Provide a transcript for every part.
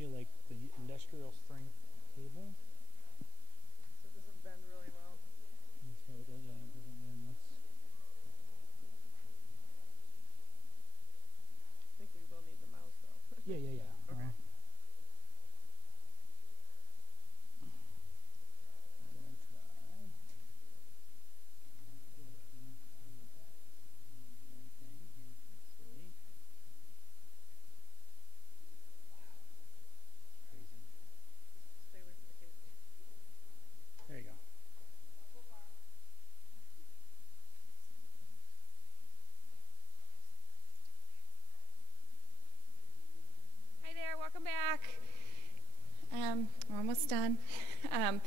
be like the industrial strength cable. So it doesn't bend really well. And so it does, yeah, it doesn't bend. That's. I think we will need the mouse though. Yeah. Okay. Stay away from the cable. There you go. Hi there, welcome back. We're almost done. I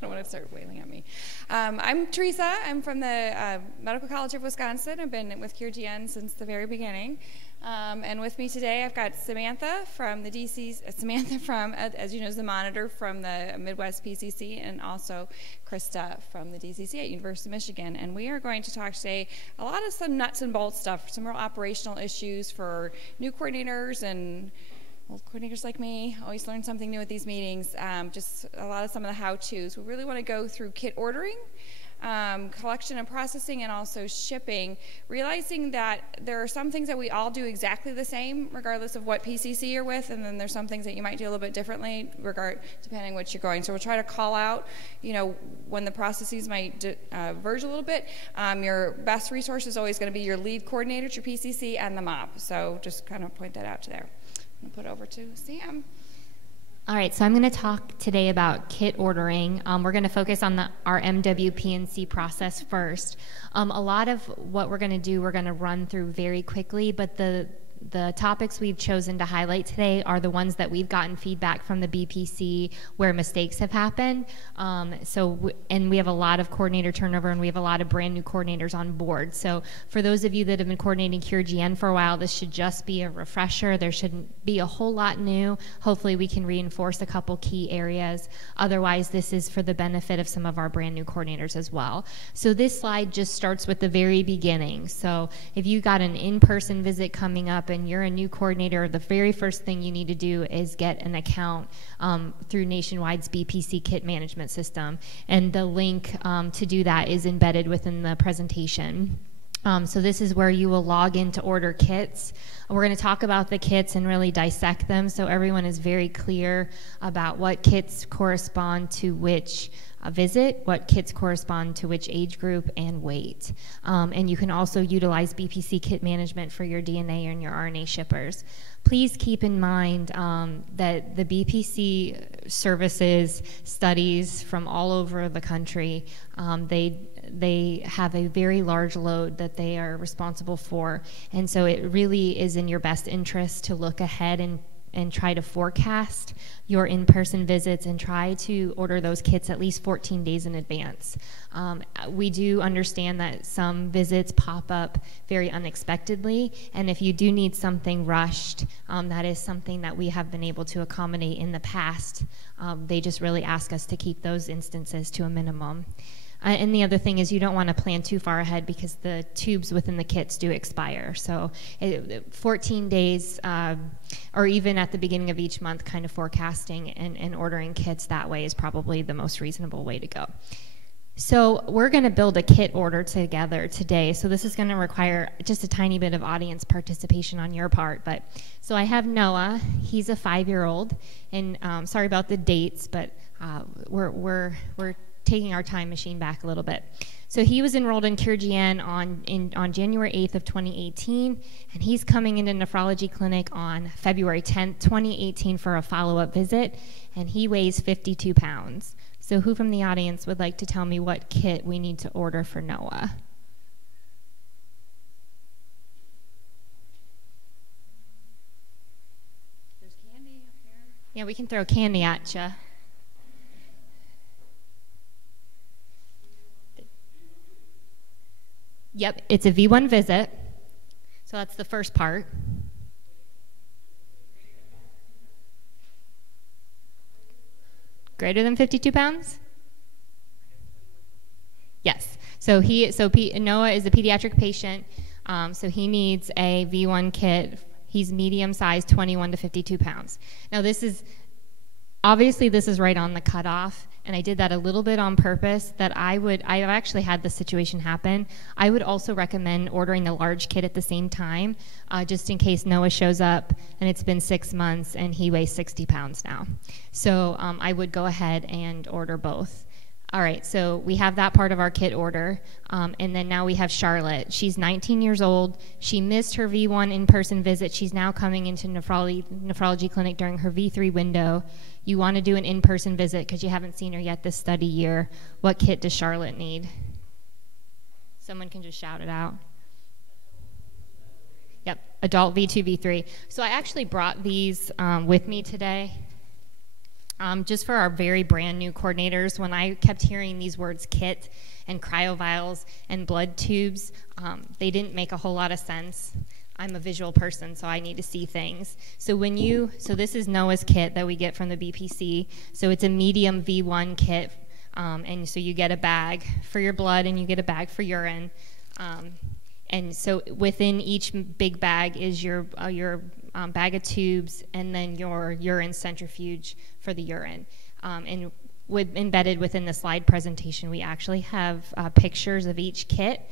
don't want to start wailing at me. I'm Teresa. I'm from the Medical College of Wisconsin. I've been with CureGN since the very beginning. And with me today, I've got Samantha from the Samantha from, as you know, is the monitor from the Midwest PCC, and also Krista from the DCC at University of Michigan. And we are going to talk today a lot of some nuts and bolts stuff, some real operational issues for new coordinators and old coordinators like me. Always learn something new at these meetings. Just a lot of some of the how-tos. We really want to go through kit ordering, collection and processing, and also shipping, realizing that there are some things that we all do exactly the same regardless of what PCC you're with, and then there's some things that you might do a little bit differently depending on what you're going. So we'll try to call out, when the processes might diverge a little bit. Your best resource is always going to be your lead coordinator, your PCC, and the MOP. So just kind of point that out to there. I'm going to put it over to Sam. All right, so I'm going to talk today about kit ordering. We're going to focus on our MWPNC process first. A lot of what we're going to do, we're going to run through very quickly, but the topics we've chosen to highlight today are the ones that we've gotten feedback from the BPC where mistakes have happened. And we have a lot of coordinator turnover, and we have a lot of brand new coordinators on board. So for those of you that have been coordinating CureGN for a while, this should just be a refresher. There shouldn't be a whole lot new. Hopefully we can reinforce a couple key areas. Otherwise, this is for the benefit of some of our brand new coordinators as well. So this slide just starts with the very beginning. So if you got an in-person visit coming up and you're a new coordinator, the very first thing you need to do is get an account through Nationwide's BPC kit management system. And the link to do that is embedded within the presentation. So this is where you will log in to order kits. We're going to talk about the kits and really dissect them so everyone is very clear about what kits correspond to which visit, what kits correspond to which age group and weight. And you can also utilize BPC kit management for your DNA and your RNA shippers. Please keep in mind that the BPC services studies from all over the country. They have a very large load that they are responsible for, and so it really is in your best interest to look ahead and try to forecast your in-person visits and try to order those kits at least 14 days in advance. We do understand that some visits pop up very unexpectedly, and if you do need something rushed, that is something that we have been able to accommodate in the past. They just really ask us to keep those instances to a minimum. And the other thing is you don't want to plan too far ahead because the tubes within the kits do expire. So 14 days or even at the beginning of each month, kind of forecasting and ordering kits that way is probably the most reasonable way to go. So we're going to build a kit order together today. So this is going to require just a tiny bit of audience participation on your part. So I have Noah. He's a 5-year-old. And sorry about the dates, but we're taking our time machine back a little bit. So he was enrolled in CureGN on January 8th of 2018, and he's coming into nephrology clinic on February 10th, 2018 for a follow-up visit, and he weighs 52 pounds. So who from the audience would like to tell me what kit we need to order for Noah? There's candy up here. Yeah, we can throw candy at you. Yep, it's a V1 visit. So that's the first part. Greater than 52 pounds? Yes. So Noah is a pediatric patient. So he needs a V1 kit. He's medium size, 21 to 52 pounds. Now obviously this is right on the cutoff, and I did that a little bit on purpose. I've actually had this situation happen. I would also recommend ordering the large kit at the same time, just in case Noah shows up and it's been 6 months and he weighs 60 pounds now. So I would go ahead and order both. All right, so we have that part of our kit order, and then now we have Charlotte. She's 19 years old. She missed her V1 in-person visit. She's now coming into nephrology clinic during her V3 window. You want to do an in-person visit because you haven't seen her yet this study year. What kit does Charlotte need? Someone can just shout it out. Yep, adult V2, V3. So I actually brought these with me today. Just for our very brand new coordinators, when I kept hearing these words kit and cryovials and blood tubes, they didn't make a whole lot of sense. I'm a visual person, so I need to see things. So this is Noah's kit that we get from the BPC. So it's a medium V1 kit, and so you get a bag for your blood and you get a bag for urine. And so within each big bag is your bag of tubes and then your urine centrifuge for the urine. And embedded within the slide presentation, we actually have pictures of each kit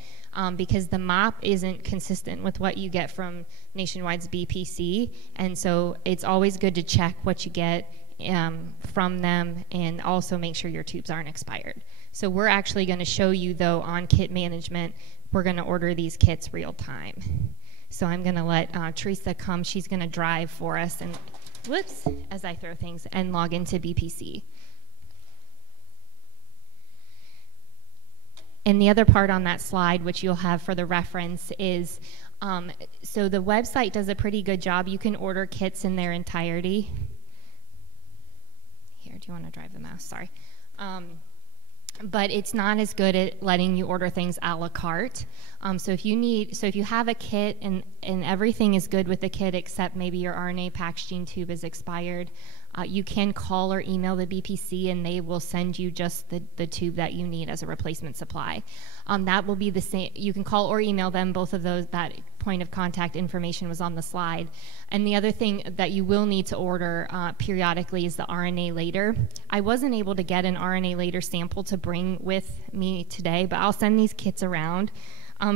because the MOP isn't consistent with what you get from Nationwide's BPC. And so it's always good to check what you get from them and also make sure your tubes aren't expired. So we're actually going to show you, though, on kit management, we're going to order these kits real time. So I'm going to let Teresa come. She's going to drive for us, and whoops, as I throw things, and log into BPC. And the other part on that slide, which you'll have for the reference, is so the website does a pretty good job. You can order kits in their entirety. Here, do you want to drive the mouse? Sorry. But it's not as good at letting you order things a la carte. So if you have a kit and everything is good with the kit except maybe your RNA packaging tube is expired, you can call or email the BPC and they will send you just the tube that you need as a replacement supply. That will be the same. You can call or email them. Both of those, that point of contact information was on the slide. And the other thing that you will need to order periodically is the RNA later. I wasn't able to get an RNA later sample to bring with me today, but I'll send these kits around.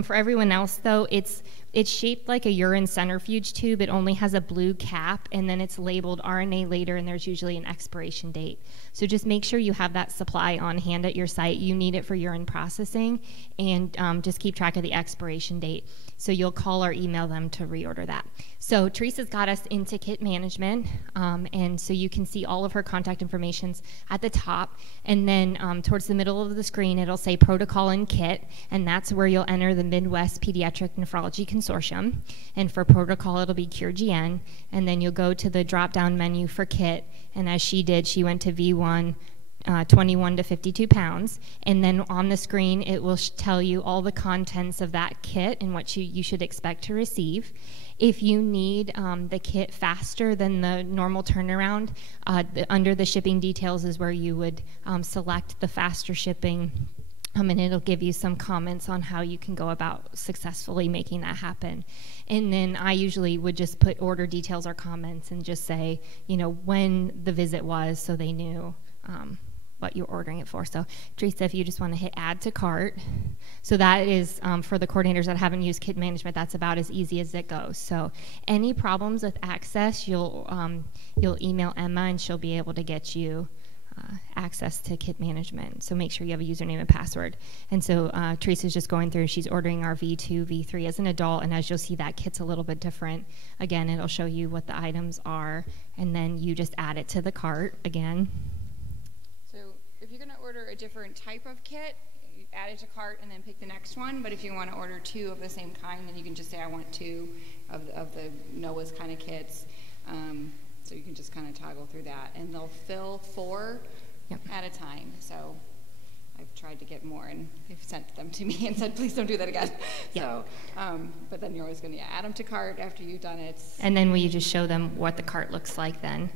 For everyone else, though, it's shaped like a urine centrifuge tube. It only has a blue cap, and then it's labeled RNA later, and there's usually an expiration date. So just make sure you have that supply on hand at your site. You need it for urine processing, and just keep track of the expiration date. So you'll call or email them to reorder that. So Teresa's got us into kit management, and so you can see all of her contact informations at the top, and then towards the middle of the screen it'll say protocol and kit, and that's where you'll enter the Midwest Pediatric Nephrology Consortium, and for protocol it'll be CureGN, and then you'll go to the drop-down menu for kit, and as she did, she went to V1, 21 to 52 pounds, and then on the screen it will tell you all the contents of that kit and what you should expect to receive. If you need the kit faster than the normal turnaround, under the shipping details is where you would select the faster shipping, and it'll give you some comments on how you can go about successfully making that happen. And then I usually would just put order details or comments and just say, you know, when the visit was so they knew what you're ordering it for. So Teresa, if you just want to hit add to cart. So that is for the coordinators that haven't used kit management, that's about as easy as it goes. So any problems with access, you'll email Emma and she'll be able to get you access to kit management. So make sure you have a username and password. And so Teresa's just going through, she's ordering our V2, V3 as an adult, and as you'll see, that kit's a little bit different. Again, it'll show you what the items are, and then you just add it to the cart again. So if you're going to order a different type of kit, you add it to cart and then pick the next one. But if you want to order 2 of the same kind, then you can just say I want 2 of the Noah's kind of kits. So you can just kind of toggle through that, and they'll fill 4 at a time. So I've tried to get more, and they've sent them to me and said, please don't do that again. So, but then you're always going to add them to cart after you've done it. And then we just show them what the cart looks like then.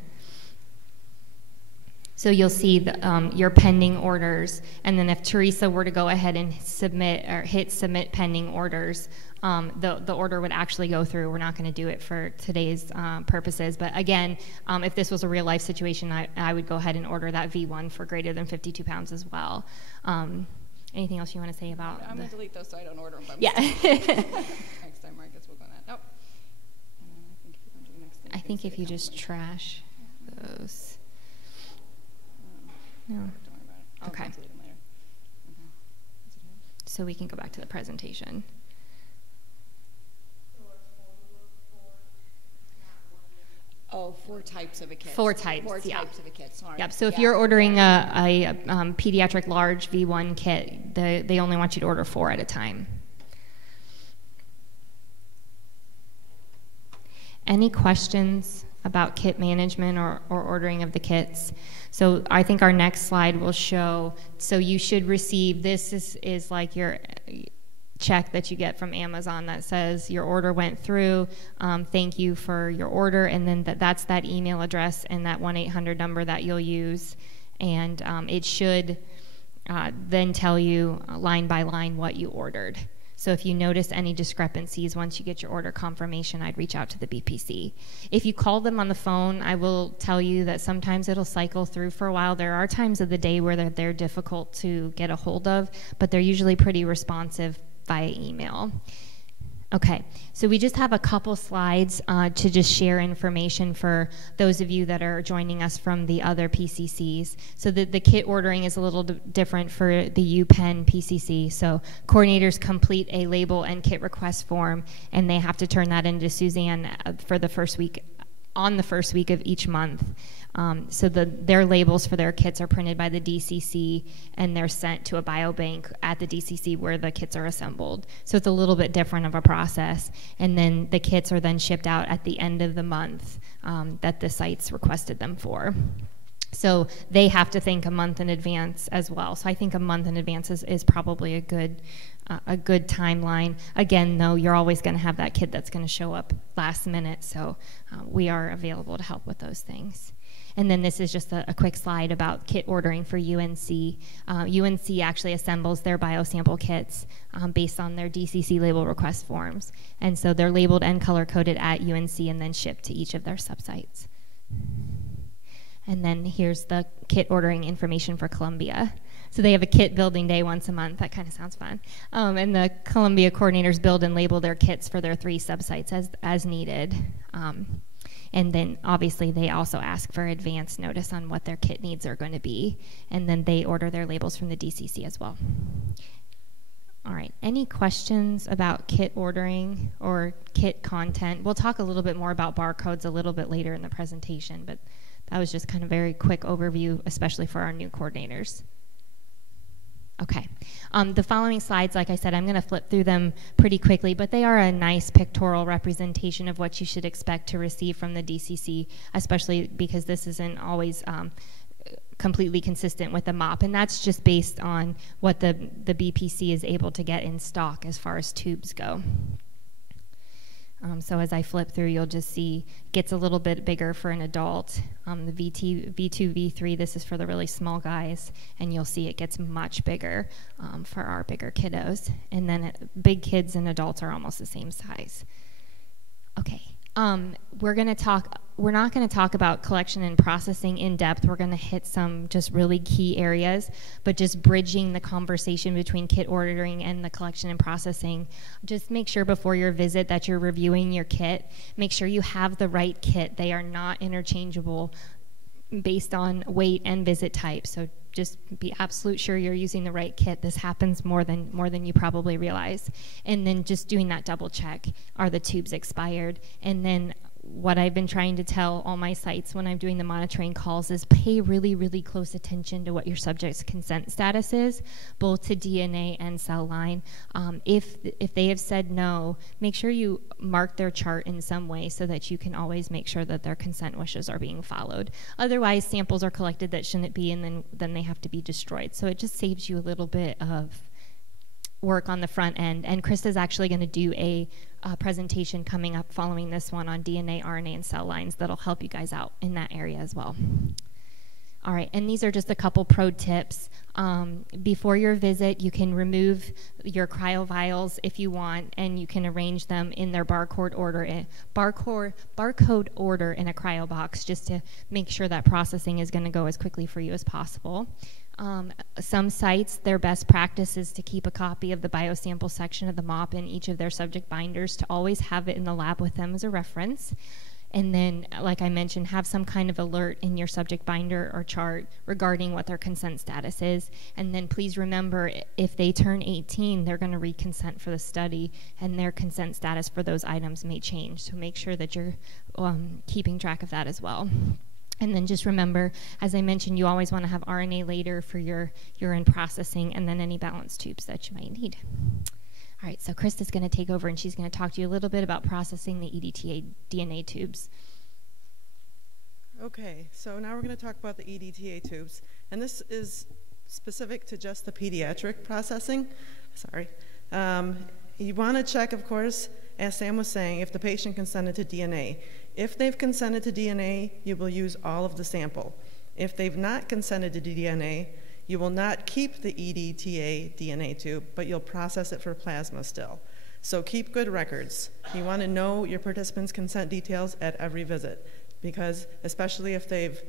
So you'll see your pending orders, and then if Teresa were to go ahead and submit or hit submit pending orders, the order would actually go through. We're not going to do it for today's purposes. But again, if this was a real life situation, I would go ahead and order that V1 for greater than 52 pounds as well. Anything else you want to say about? I'm going to delete those so I don't order them by yeah. mistake. Next time, I guess we'll go on that. Nope. I think if you just trash those. No. Don't worry about it. I'll Okay. delete them later. Okay. So we can go back to the presentation. Oh, 4 types of a kit. 4 types, 4 yeah. types of a kit. Sorry. Yep. So if Yeah. you're ordering a pediatric large V1 kit, they only want you to order 4 at a time. Any questions about kit management or ordering of the kits? So I think our next slide will show, so you should receive, this is like your check that you get from Amazon that says your order went through, thank you for your order, and then that's that email address and that 1-800 number that you'll use, and it should then tell you line by line what you ordered. So if you notice any discrepancies once you get your order confirmation, I'd reach out to the BPC. If you call them on the phone, I will tell you that sometimes it'll cycle through for a while. There are times of the day where they're difficult to get a hold of, but they're usually pretty responsive via email. Okay, so we just have a couple slides to just share information for those of you that are joining us from the other PCCs. So the kit ordering is a little different for the UPenn PCC. So coordinators complete a label and kit request form, and they have to turn that into Suzanne for the first week, on the first week of each month. So their labels for their kits are printed by the DCC, and they're sent to a biobank at the DCC where the kits are assembled. So it's a little bit different of a process. And then the kits are then shipped out at the end of the month that the sites requested them for. So they have to think a month in advance as well. So I think a month in advance is probably a good timeline. Again, though, you're always going to have that kid that's going to show up last minute, so we are available to help with those things. And then this is just a quick slide about kit ordering for UNC. UNC actually assembles their biosample kits based on their DCC label request forms. And so they're labeled and color-coded at UNC and then shipped to each of their subsites. And then here's the kit ordering information for Columbia. So they have a kit building day once a month. That kind of sounds fun. And the Columbia coordinators build and label their kits for their 3 subsites as needed. And then obviously they also ask for advance notice on what their kit needs are going to be. And then they order their labels from the DCC as well. All right, any questions about kit ordering or kit content? We'll talk a little bit more about barcodes a little bit later in the presentation, but that was just kind of a very quick overview, especially for our new coordinators. Okay, the following slides, like I said, I'm going to flip through them pretty quickly, but they are a nice pictorial representation of what you should expect to receive from the DCC, especially because this isn't always completely consistent with the MOP, and that's just based on what the BPC is able to get in stock as far as tubes go. So as I flip through, you'll just see it gets a little bit bigger for an adult. The V2, V3, this is for the really small guys, and you'll see it gets much bigger for our bigger kiddos. And then big kids and adults are almost the same size. Okay, we're not going to talk about collection and processing in depth. We're going to hit some just really key areas, but just bridging the conversation between kit ordering and the collection and processing. Just make sure before your visit that you're reviewing your kit. Make sure you have the right kit. They are not interchangeable based on weight and visit type. So just be absolute sure you're using the right kit. This happens more than you probably realize. And then just doing that double check. Are the tubes expired? And then what I've been trying to tell all my sites when I'm doing the monitoring calls is pay really, really close attention to what your subject's consent status is, both to DNA and cell line. If they have said no, make sure you mark their chart in some way so that you can always make sure that their consent wishes are being followed. Otherwise, samples are collected that shouldn't be, and then they have to be destroyed. So it just saves you a little bit of work on the front end. And Krista's actually going to do a presentation coming up following this one on DNA, RNA, and cell lines that'll help you guys out in that area as well. All right, and these are just a couple pro tips. Before your visit, you can remove your cryo vials if you want, and you can arrange them in their barcode order in a cryo box, just to make sure that processing is going to go as quickly for you as possible. Some sites, their best practice is to keep a copy of the biosample section of the MOP in each of their subject binders, to always have it in the lab with them as a reference. And then, like I mentioned, have some kind of alert in your subject binder or chart regarding what their consent status is. And then please remember, if they turn 18, they're going to reconsent for the study, and their consent status for those items may change. So make sure that you're keeping track of that as well. And then just remember, as I mentioned, you always want to have RNA later for your urine processing, and then any balance tubes that you might need. All right, so Krista's going to take over, and she's going to talk to you a little bit about processing the EDTA DNA tubes. Okay, so now we're going to talk about the EDTA tubes, and this is specific to just the pediatric processing. Sorry. You want to check, of course, as Sam was saying, if the patient consented to DNA. If they've consented to DNA, you will use all of the sample. If they've not consented to DNA, you will not keep the EDTA DNA tube, but you'll process it for plasma still. So keep good records. You want to know your participants' consent details at every visit, because especially if they've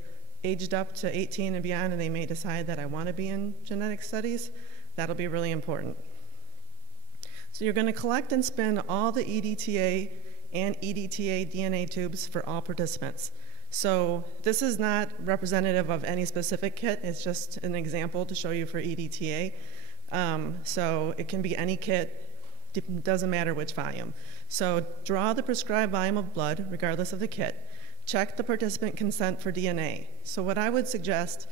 aged up to 18 and beyond and they may decide that I want to be in genetic studies, that'll be really important. So you're going to collect and spin all the EDTA and EDTA DNA tubes for all participants. So this is not representative of any specific kit, it's just an example to show you for EDTA. So it can be any kit, doesn't matter which volume. So draw the prescribed volume of blood, regardless of the kit. Check the participant consent for DNA. So what I would suggest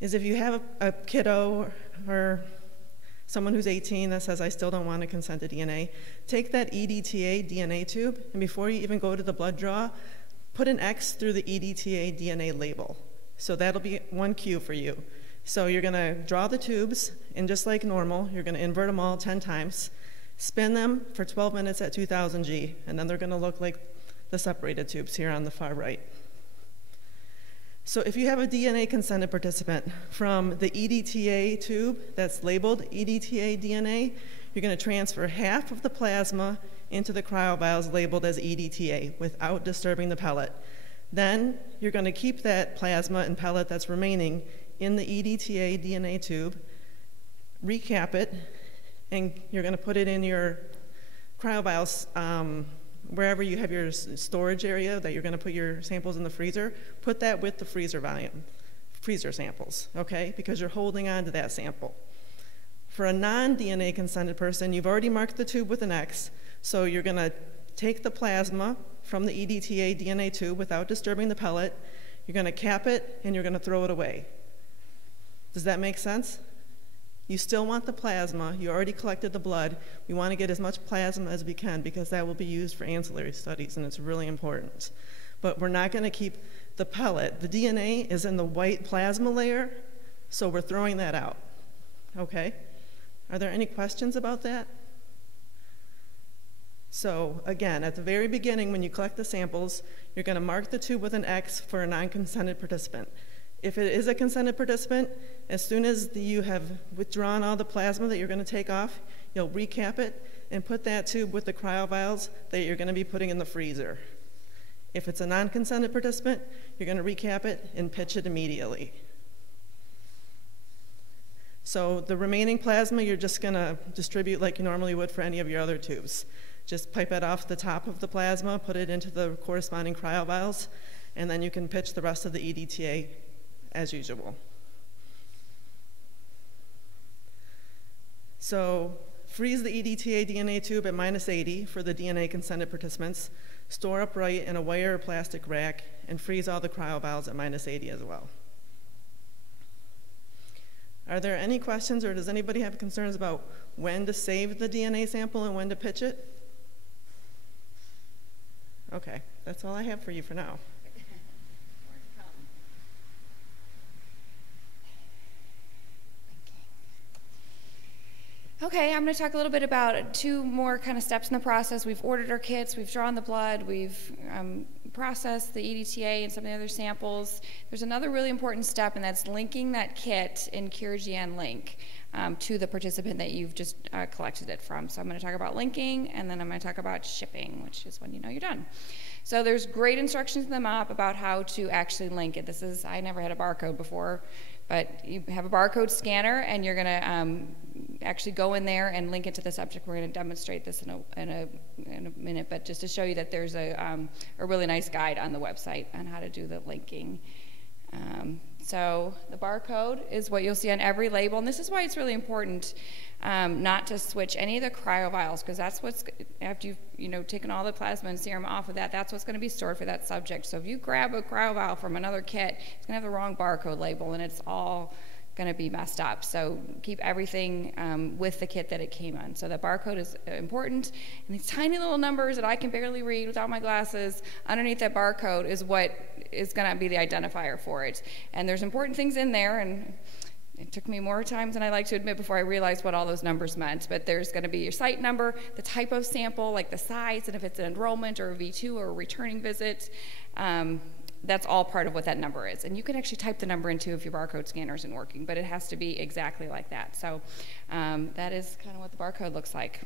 is, if you have a kiddo or someone who's 18 that says, I still don't want to consent to DNA, take that EDTA DNA tube, and before you even go to the blood draw, put an X through the EDTA DNA label. So that'll be one cue for you. So you're going to draw the tubes, and just like normal, you're going to invert them all 10 times, spin them for 12 minutes at 2000 G, and then they're going to look like the separated tubes here on the far right. So if you have a DNA consented participant from the EDTA tube that's labeled EDTA DNA, you're going to transfer half of the plasma into the cryovials labeled as EDTA without disturbing the pellet. Then you're going to keep that plasma and pellet that's remaining in the EDTA DNA tube, recap it, and you're going to put it in your cryovials wherever you have your storage area that you're going to put your samples in the freezer. Put that with the freezer volume, freezer samples, okay? Because you're holding on to that sample. For a non-DNA consented person, you've already marked the tube with an X, so you're going to take the plasma from the EDTA DNA tube without disturbing the pellet, you're going to cap it, and you're going to throw it away. Does that make sense? You still want the plasma. You already collected the blood. We want to get as much plasma as we can, because that will be used for ancillary studies, and it's really important. But we're not going to keep the pellet. The DNA is in the white plasma layer, so we're throwing that out. Okay? Are there any questions about that? So again, at the very beginning, when you collect the samples, you're going to mark the tube with an X for a non-consented participant. If it is a consented participant, as soon as you have withdrawn all the plasma that you're going to take off, you'll recap it and put that tube with the cryovials that you're going to be putting in the freezer. If it's a non-consented participant, you're going to recap it and pitch it immediately. So the remaining plasma, you're just going to distribute like you normally would for any of your other tubes. Just pipe it off the top of the plasma, put it into the corresponding cryovials, and then you can pitch the rest of the EDTA as usual. So freeze the EDTA DNA tube at -80 for the DNA consented participants, store upright in a wire or plastic rack, and freeze all the cryovials at -80 as well. Are there any questions, or does anybody have concerns about when to save the DNA sample and when to pitch it? Okay, that's all I have for you for now. Okay, I'm going to talk a little bit about 2 more kind of steps in the process. We've ordered our kits, we've drawn the blood, we've processed the EDTA and some of the other samples. There's another really important step, and that's linking that kit in CureGN link to the participant that you've just collected it from. So I'm going to talk about linking, and then I'm going to talk about shipping, which is when you know you're done. So there's great instructions in the MOP about how to actually link it. I never had a barcode before, but you have a barcode scanner, and you're going to actually go in there and link it to the subject. We're going to demonstrate this in a minute, but just to show you that there's a really nice guide on the website on how to do the linking. So the barcode is what you'll see on every label, and this is why it's really important not to switch any of the cryovials, because that's what's, after you've taken all the plasma and serum off of that, that's what's going to be stored for that subject. So if you grab a cryovial from another kit, it's going to have the wrong barcode label, and it's all going to be messed up. So keep everything with the kit that it came on. So that barcode is important, and these tiny little numbers that I can barely read without my glasses underneath that barcode is what is going to be the identifier for it. And there's important things in there, and it took me more times than I like to admit before I realized what all those numbers meant. But there's going to be your site number, the type of sample, like the size, and if it's an enrollment or a V2 or a returning visit. That's all part of what that number is. And you can actually type the number into if your barcode scanner isn't working, but it has to be exactly like that. So that is kind of what the barcode looks like.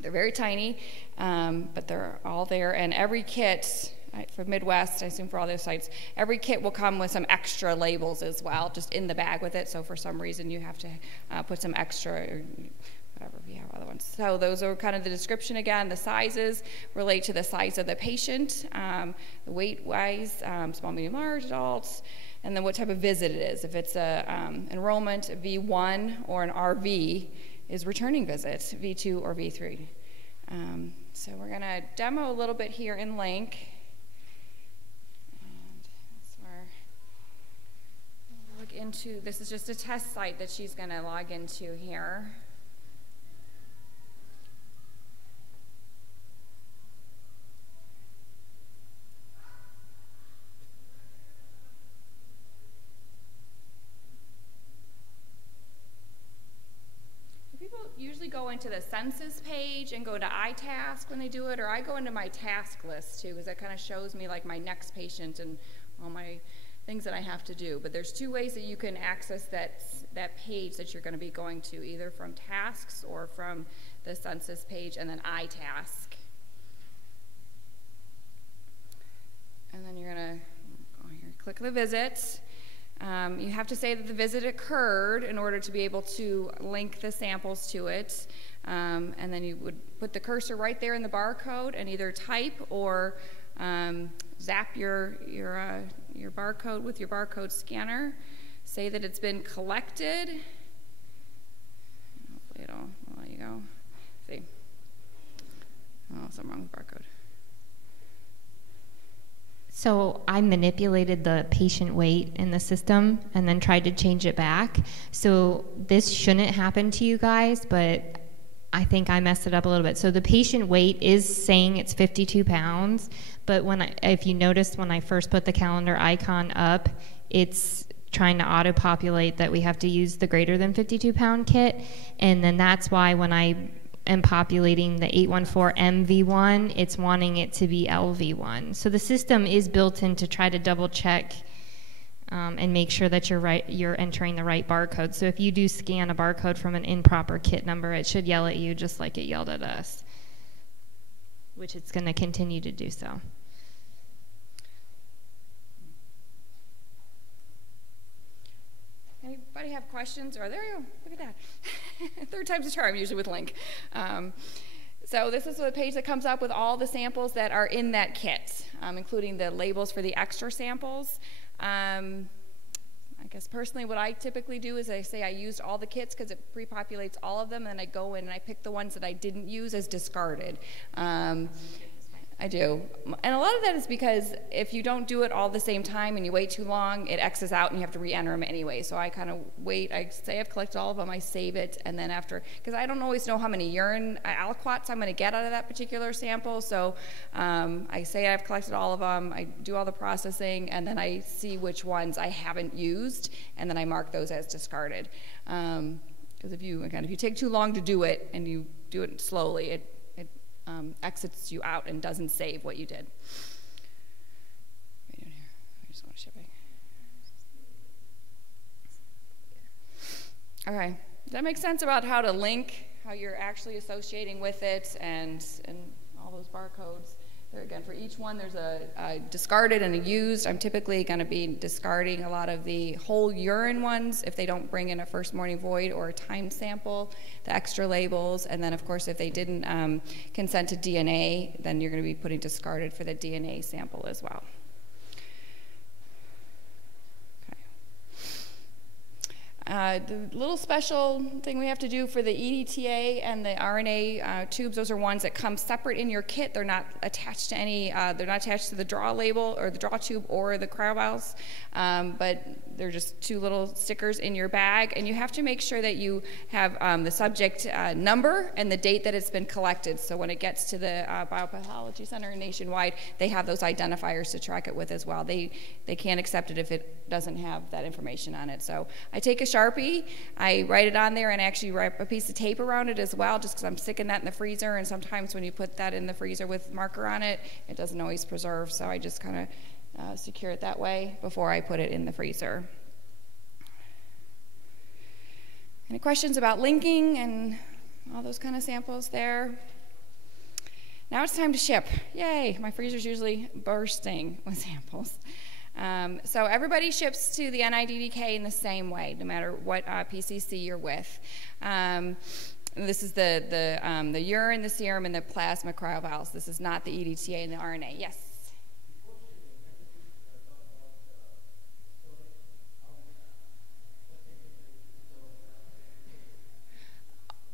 They're very tiny, but they're all there. And every kit, for Midwest, I assume for all those sites, every kit will come with some extra labels as well, just in the bag with it. So for some reason, you have to put some extra, or whatever, if you have other ones. So those are kind of the description again. The sizes relate to the size of the patient, the weight-wise, small, medium, large, adults, and then what type of visit it is. If it's a enrollment, a V1, or an RV, is returning visit, V2 or V3. So we're going to demo a little bit here in Link. And that's where we'll look into, this is just a test site that she's going to log into here. Usually go into the census page and go to iTask when they do it, or I go into my task list too, because that kind of shows me like my next patient and all my things that I have to do. But there's 2 ways that you can access that page that you're going to be going to, either from tasks or from the census page and then iTask. And then you're going to go here, click the visit. You have to say that the visit occurred in order to be able to link the samples to it. And then you would put the cursor right there in the barcode and either type or zap your barcode with your barcode scanner. Say that it's been collected. Hopefully it'll let you go. See. Oh, something wrong with the barcode. So I manipulated the patient weight in the system and then tried to change it back. So this shouldn't happen to you guys, but I think I messed it up a little bit. So the patient weight is saying it's 52 pounds, but if you noticed when I first put the calendar icon up, it's trying to auto-populate that we have to use the greater than 52 pound kit, and then that's why when I am populating the 814 MV1, it's wanting it to be LV1. So the system is built in to try to double check and make sure that you're entering the right barcode. So if you do scan a barcode from an improper kit number, it should yell at you just like it yelled at us, which it's going to continue to do so. Anybody have questions? Or there you go, look at that. 3rd time's a charm usually with Link. So this is the page that comes up with all the samples that are in that kit, including the labels for the extra samples. I guess personally what I typically do is I say I used all the kits because it pre-populates all of them, and then I go in and I pick the ones that I didn't use as discarded. I do. And a lot of that is because if you don't do it all at the same time and you wait too long, it X's out and you have to re-enter them anyway. So I kind of wait. I say I've collected all of them. I save it. And then after, because I don't always know how many urine aliquots I'm going to get out of that particular sample. So I say I've collected all of them. I do all the processing. And then I see which ones I haven't used. And then I mark those as discarded. Because if you take too long to do it and you do it slowly, it exits you out and doesn't save what you did. What are you doing here? I just want shipping. Okay, does that make sense about how to link, how you're actually associating with it, and all those barcodes? There again, for each one, there's a discarded and a used. I'm typically going to be discarding a lot of the whole urine ones if they don't bring in a first morning void or a time sample, the extra labels, and then of course if they didn't consent to DNA, then you're going to be putting discarded for the DNA sample as well. The little special thing we have to do for the EDTA and the RNA tubes, those are ones that come separate in your kit. They're not attached to any, they're not attached to the draw label or the draw tube or the cryovials, but they're just two little stickers in your bag, and you have to make sure that you have the subject number and the date that it's been collected. So when it gets to the Biopathology Center nationwide, they have those identifiers to track it with as well. They can't accept it if it doesn't have that information on it. So I take a Sharpie, I write it on there, and actually wrap a piece of tape around it as well, just because I'm sticking that in the freezer, and sometimes when you put that in the freezer with marker on it, it doesn't always preserve, so I just kind of secure it that way before I put it in the freezer. Any questions about linking and all those kind of samples there? Now it's time to ship. Yay, my freezer's usually bursting with samples. So everybody ships to the NIDDK in the same way, no matter what PCC you're with. This is the urine, the serum, and the plasma cryovials. This is not the EDTA and the RNA. Yes?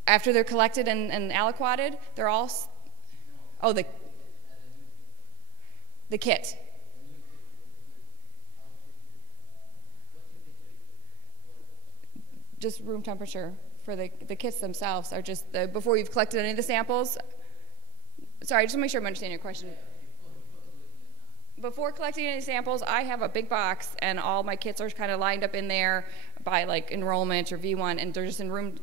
After they're collected and aliquoted, they're all, oh, the kit. Just room temperature for the kits themselves are just before you've collected any of the samples. Sorry, just to make sure I'm understanding your question. Before collecting any samples, I have a big box, and all my kits are kind of lined up in there by like enrollment or V1, and they're just in room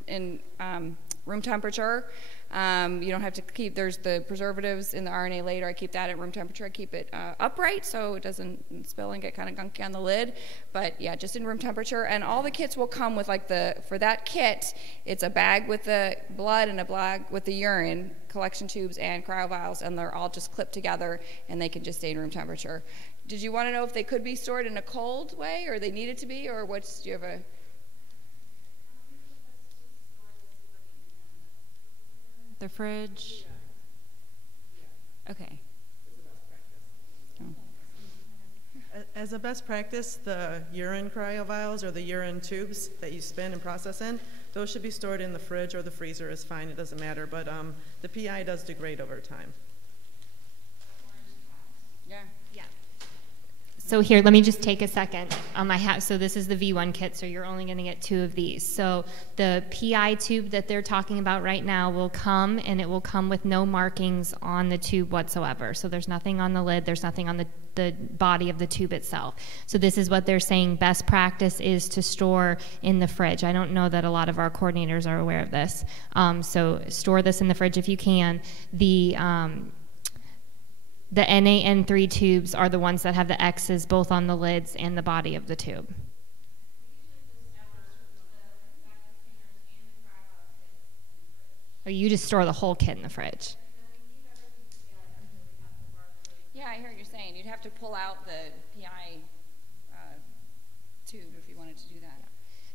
temperature. You don't have to keep, there's the preservatives in the RNA later. I keep that at room temperature. I keep it upright so it doesn't spill and get kind of gunky on the lid. But yeah, just in room temperature. And all the kits will come with like for that kit, it's a bag with the blood and a bag with the urine, collection tubes and cryovials, and they're all just clipped together and they can just stay in room temperature. Did you want to know if they could be stored in a cold way or they needed to be, or do you have a... The fridge. Okay. As a best practice, the urine cryovials or the urine tubes that you spin and process in, those should be stored in the fridge or the freezer is fine, it doesn't matter, but the PI does degrade over time. Yeah. Yeah. So here, let me just take a second. So this is the V1 kit, so you're only going to get 2 of these. So the PI tube that they're talking about right now will come, and it will come with no markings on the tube whatsoever. So there's nothing on the lid, there's nothing on the body of the tube itself. So this is what they're saying best practice is to store in the fridge. I don't know that a lot of our coordinators are aware of this. So store this in the fridge if you can. The NaN3 tubes are the ones that have the X's both on the lids and the body of the tube. Oh, you just store the whole kit in the fridge. Yeah, I hear what you're saying. You'd have to pull out the PI tube if you wanted to do that.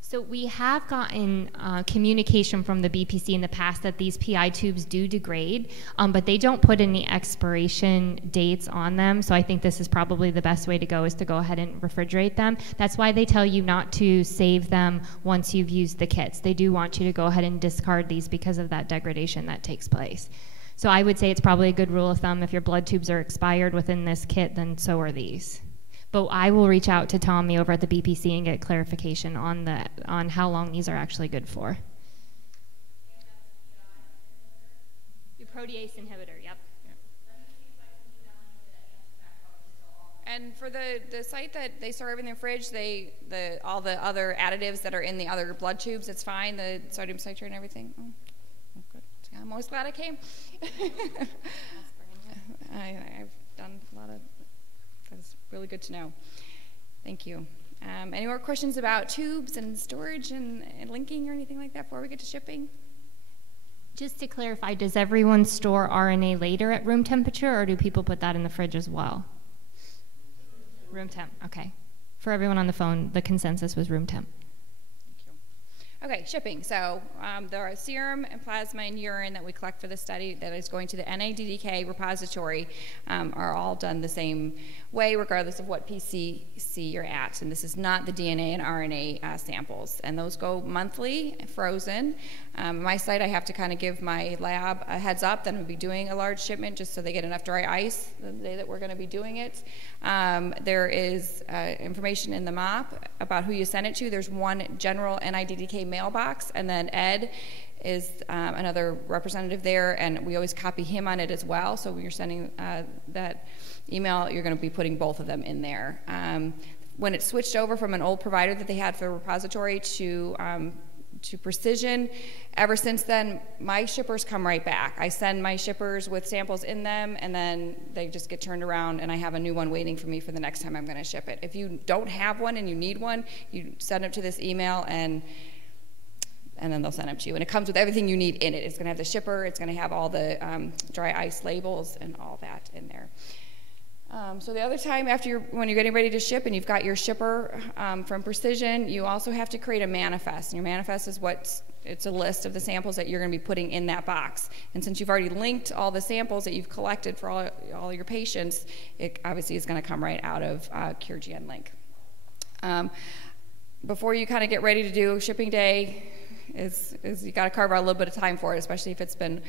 So we have gotten communication from the BPC in the past that these PI tubes do degrade, but they don't put any expiration dates on them. So I think this is probably the best way to go, is to go ahead and refrigerate them. That's why they tell you not to save them once you've used the kits. They do want you to go ahead and discard these because of that degradation that takes place. So I would say it's probably a good rule of thumb, if your blood tubes are expired within this kit, then so are these. But I will reach out to Tommy over at the BPC and get clarification on how long these are actually good for. Your protease inhibitor, yep. And for the site that they store everything in the fridge, all the other additives that are in the other blood tubes, it's fine. The sodium citrate and everything. Oh, good. I'm always glad I came. I've done a lot of. That's really good to know. Thank you. Any more questions about tubes and storage and linking or anything like that before we get to shipping? Just to clarify, does everyone store RNA later at room temperature, or do people put that in the fridge as well? Room temp, okay. For everyone on the phone, the consensus was room temp. Okay, shipping. So there are serum and plasma and urine that we collect for the study that is going to the NADDK repository are all done the same way regardless of what PCC you're at. And this is not the DNA and RNA samples. And those go monthly, frozen. My site, I have to kind of give my lab a heads up that I'm going to be doing a large shipment just so they get enough dry ice the day that we're going to be doing it. There is information in the MOP about who you send it to. There's one general NIDDK mailbox, and then Ed is another representative there, and we always copy him on it as well. So when you're sending that email, you're going to be putting both of them in there. When it switched over from an old provider that they had for repository to Precision, ever since then, my shippers come right back. I send my shippers with samples in them, and then they just get turned around, and I have a new one waiting for me for the next time I'm going to ship it. If you don't have one and you need one, you send it to this email, and then they'll send them to you. And it comes with everything you need in it. It's going to have the shipper. It's going to have all the dry ice labels and all that in there. So the other time when you're getting ready to ship and you've got your shipper from Precision, you also have to create a manifest. And your manifest is it's a list of the samples that you're going to be putting in that box. And since you've already linked all the samples that you've collected for all your patients, it obviously is going to come right out of CureGN Link. Before you kind of get ready to do shipping day, is you got to carve out a little bit of time for it, especially if it's been,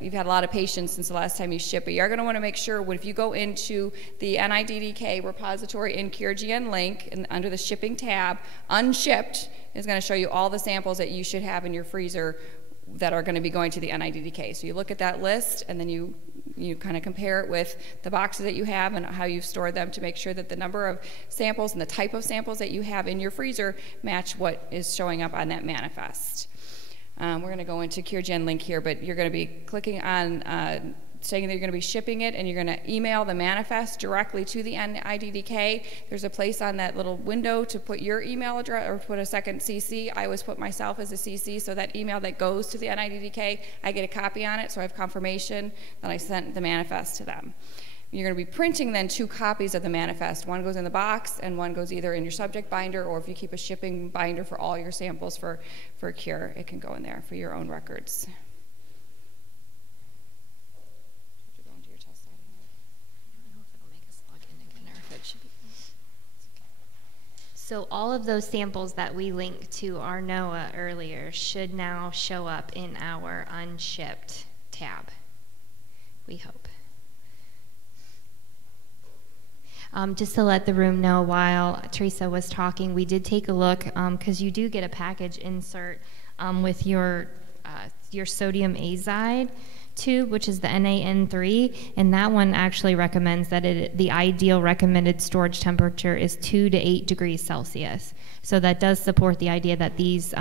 you've had a lot of patients since the last time you ship. But you're going to want to make sure if you go into the NIDDK repository in CureGN Link and under the shipping tab, unshipped is going to show you all the samples that you should have in your freezer that are going to be going to the NIDDK. So you look at that list, and then you kind of compare it with the boxes that you have and how you've stored them to make sure that the number of samples and the type of samples that you have in your freezer match what is showing up on that manifest. We're going to go into CureGN Link here, but you're going to be clicking on saying that you're going to be shipping it, and you're going to email the manifest directly to the NIDDK. There's a place on that little window to put your email address or put a second CC. I always put myself as a CC, so that email that goes to the NIDDK, I get a copy on it, so I have confirmation that I sent the manifest to them. You're going to be printing then 2 copies of the manifest. One goes in the box, and one goes either in your subject binder, or if you keep a shipping binder for all your samples for Cure, it can go in there for your own records. So all of those samples that we linked to our NOAA earlier should now show up in our unshipped tab, we hope. Just to let the room know, while Teresa was talking, we did take a look, because you do get a package insert with your sodium azide tube, which is the NaN3, and that one actually recommends that the ideal recommended storage temperature is 2 to 8 degrees Celsius. So that does support the idea that these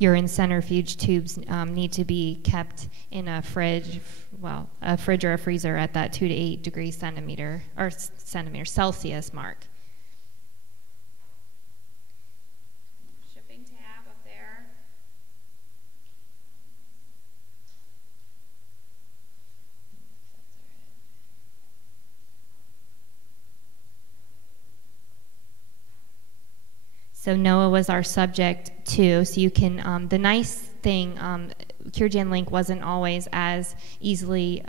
urine centrifuge tubes need to be kept in a fridge, or a freezer at that 2 to 8 degrees Celsius mark. Shipping tab up there. So NOAA was our subject too. So you can, the nice thing, CureGN Link wasn't always as easily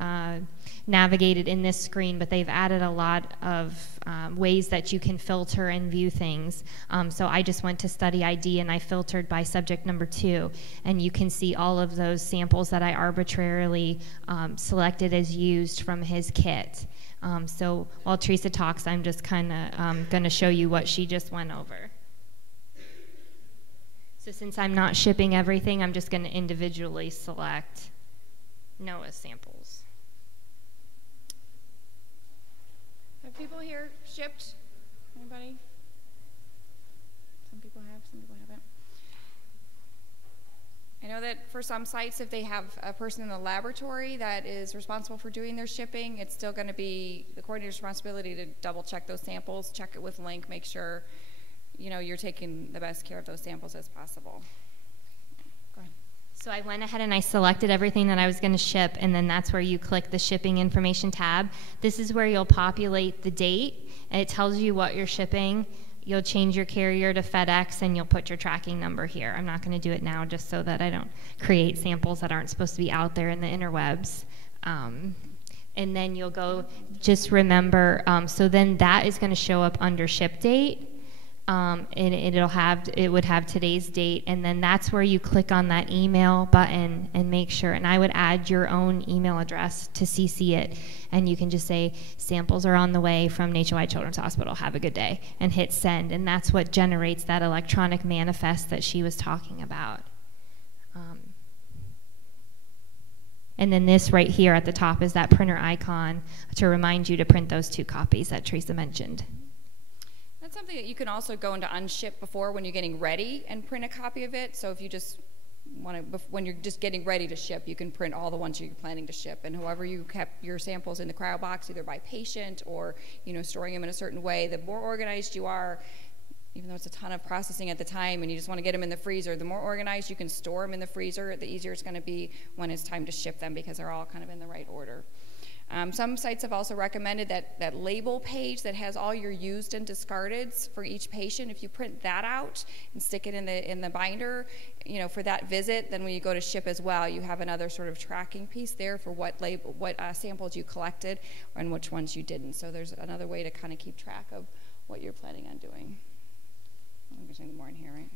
navigated in this screen, but they've added a lot of ways that you can filter and view things. So I just went to study ID and I filtered by subject number 2, and you can see all of those samples that I arbitrarily selected as used from his kit. So while Teresa talks, I'm just kind of going to show you what she just went over. So since I'm not shipping everything, I'm just going to individually select NOAA samples. Have people here unshipped? Anybody? Some people have, some people haven't. I know that for some sites, if they have a person in the laboratory that is responsible for doing their shipping, it's still going to be the coordinator's responsibility to double check those samples, check it with Link, make sure you're taking the best care of those samples as possible. Go ahead. So I went ahead and I selected everything that I was going to ship, and then that's where you click the shipping information tab. This is where you'll populate the date, and it tells you what you're shipping. You'll change your carrier to FedEx, and you'll put your tracking number here. I'm not going to do it now just so that I don't create samples that aren't supposed to be out there in the interwebs. And then you'll go, just remember, so then that is going to show up under ship date. And it would have today's date, and then that's where you click on that email button and make sure, and I would add your own email address to CC it, and you can just say, samples are on the way from Nationwide Children's Hospital, have a good day, and hit send, and that's what generates that electronic manifest that she was talking about. And then this right here at the top is that printer icon to remind you to print those 2 copies that Teresa mentioned. That's something that you can also go into unship before when you're getting ready and print a copy of it. So if you just want to, when you're just getting ready to ship, you can print all the ones you're planning to ship. And however you kept your samples in the cryo box, either by patient or storing them in a certain way, the more organized you are, even though it's a ton of processing at the time and you just want to get them in the freezer, the more organized you can store them in the freezer, the easier it's going to be when it's time to ship them because they're all kind of in the right order. Some sites have also recommended that label page that has all your used and discardeds for each patient. If you print that out and stick it in the binder, for that visit, then when you go to ship as well, you have another sort of tracking piece there for what samples you collected and which ones you didn't. So there's another way to kind of keep track of what you're planning on doing. There's anything more in here, right?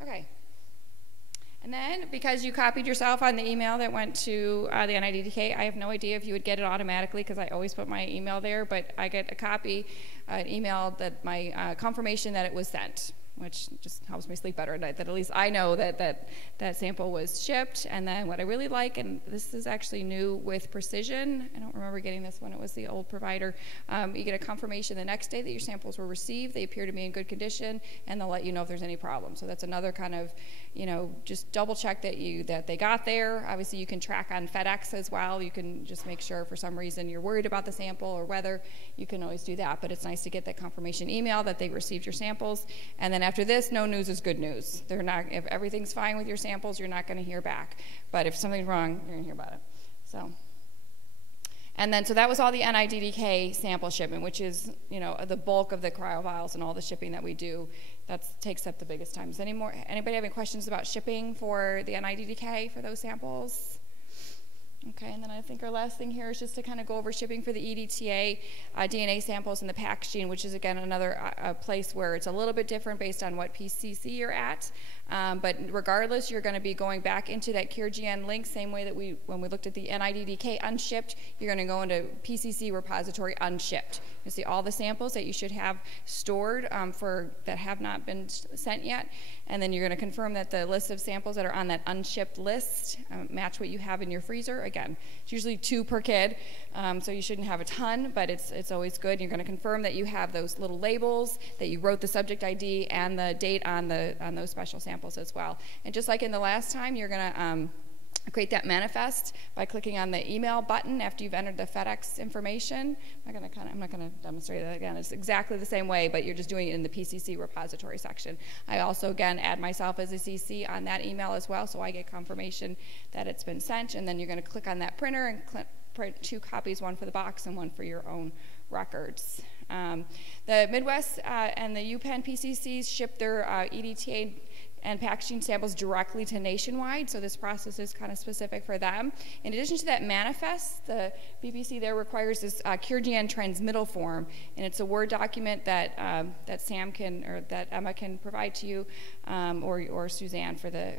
Okay. And then, because you copied yourself on the email that went to the NIDDK, I have no idea if you would get it automatically because I always put my email there, but I get a copy, an email that my confirmation that it was sent, which just helps me sleep better at night, that at least I know that sample was shipped. And then what I really like, and this is actually new with Precision, I don't remember getting this when it was the old provider, you get a confirmation the next day that your samples were received, they appear to be in good condition, and they'll let you know if there's any problem. So that's another kind of, just double check that they got there. Obviously you can track on FedEx as well. You can just make sure for some reason you're worried about the sample or whether, you can always do that. But it's nice to get that confirmation email that they received your samples. And then after this, no news is good news. If everything's fine with your samples, you're not going to hear back. But if something's wrong, you're going to hear about it. So that was all the NIDDK sample shipment, which is, the bulk of the cryo vials and all the shipping that we do. That takes up the biggest time. Does anybody have any questions about shipping for the NIDDK for those samples? Okay, and then I think our last thing here is just to kind of go over shipping for the EDTA DNA samples and the packaging, which is, again, another place where it's a little bit different based on what PCC you're at. But regardless, you're going to be going back into that CureGN link, same way that when we looked at the NIDDK unshipped, you're going to go into PCC repository unshipped. You'll see all the samples that you should have stored that have not been sent yet. And then you're going to confirm that the list of samples that are on that unshipped list match what you have in your freezer. Again, it's usually 2 per kid, so you shouldn't have a ton, but it's always good. You're going to confirm that you have those little labels, that you wrote the subject ID and the date on those special samples as well. And just like in the last time, you're going to create that manifest by clicking on the email button after you've entered the FedEx information. I'm not going to demonstrate that again. It's exactly the same way, but you're just doing it in the PCC repository section. I also, again, add myself as a CC on that email as well, so I get confirmation that it's been sent. And then you're going to click on that printer and print 2 copies, one for the box and one for your own records. The Midwest and the UPenn PCCs ship their EDTA and packaging samples directly to Nationwide, so this process is kind of specific for them. In addition to that manifest, the BBC there requires this CureGN transmittal form, and it's a Word document that Sam can, or that Emma can provide to you, or Suzanne for the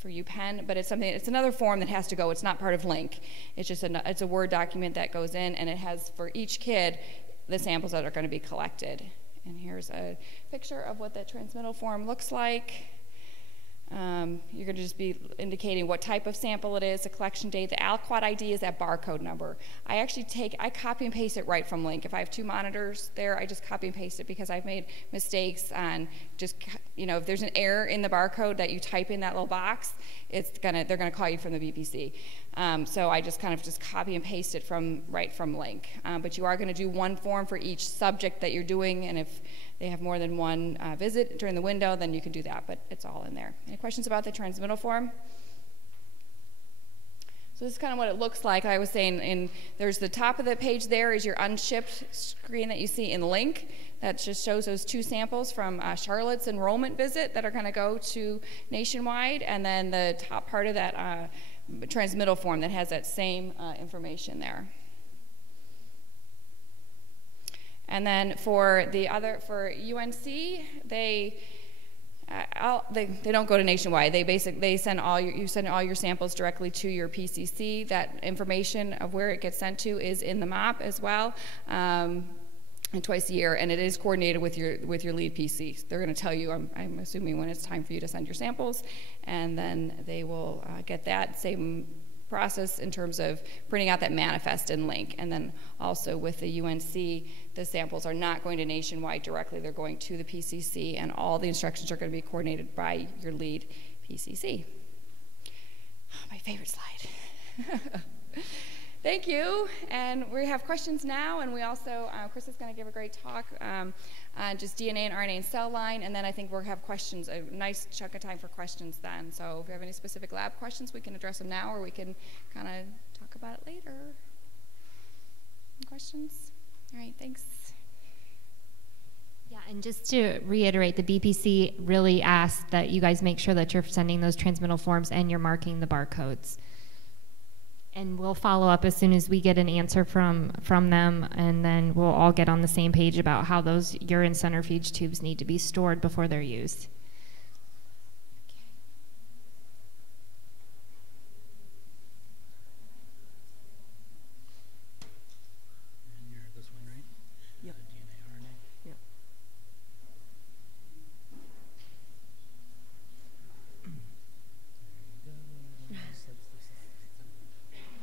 for UPenn, but it's another form that has to go. It's not part of Link. It's just it's a Word document that goes in, and it has for each kid the samples that are going to be collected. And here's a picture of what that transmittal form looks like. You're going to just be indicating what type of sample it is, the collection date. The aliquot ID is that barcode number. I copy and paste it right from Link. If I have 2 monitors there, I just copy and paste it because I've made mistakes on just, if there's an error in the barcode that you type in that little box, they're gonna call you from the BPC. So I just kind of copy and paste it right from Link. But you are going to do one form for each subject that you're doing, and if they have more than one visit during the window, then you can do that, but it's all in there. Any questions about the transmittal form? So this is kind of what it looks like. I was saying, there's the top of the page there is your unshipped screen that you see in Link. That just shows those 2 samples from Charlotte's enrollment visit that are going to go to Nationwide, and then the top part of that transmittal form that has that same information there. And then for UNC, they don't go to Nationwide. They send you send all your samples directly to your PCC. That information of where it gets sent to is in the MOP as well, and twice a year. And it is coordinated with your lead PC. They're going to tell you, I'm assuming, when it's time for you to send your samples, and then they will get that same process in terms of printing out that manifest in Link. And then also with the UNC, the samples are not going to Nationwide directly. They're going to the PCC, and all the instructions are going to be coordinated by your lead PCC. Oh, my favorite slide. Thank you. And we have questions now, and we also, Chris is going to give a great talk on just DNA and RNA and cell line, and then I think we'll have questions, a nice chunk of time for questions then. So if you have any specific lab questions, we can address them now, or we can kind of talk about it later. Any questions? All right, thanks. Yeah, and just to reiterate, the BPC really asks that you guys make sure that you're sending those transmittal forms and you're marking the barcodes. And we'll follow up as soon as we get an answer from them, and then we'll all get on the same page about how those urine centrifuge tubes need to be stored before they're used. And you're this one, right? Yep. The DNA, RNA. Yep.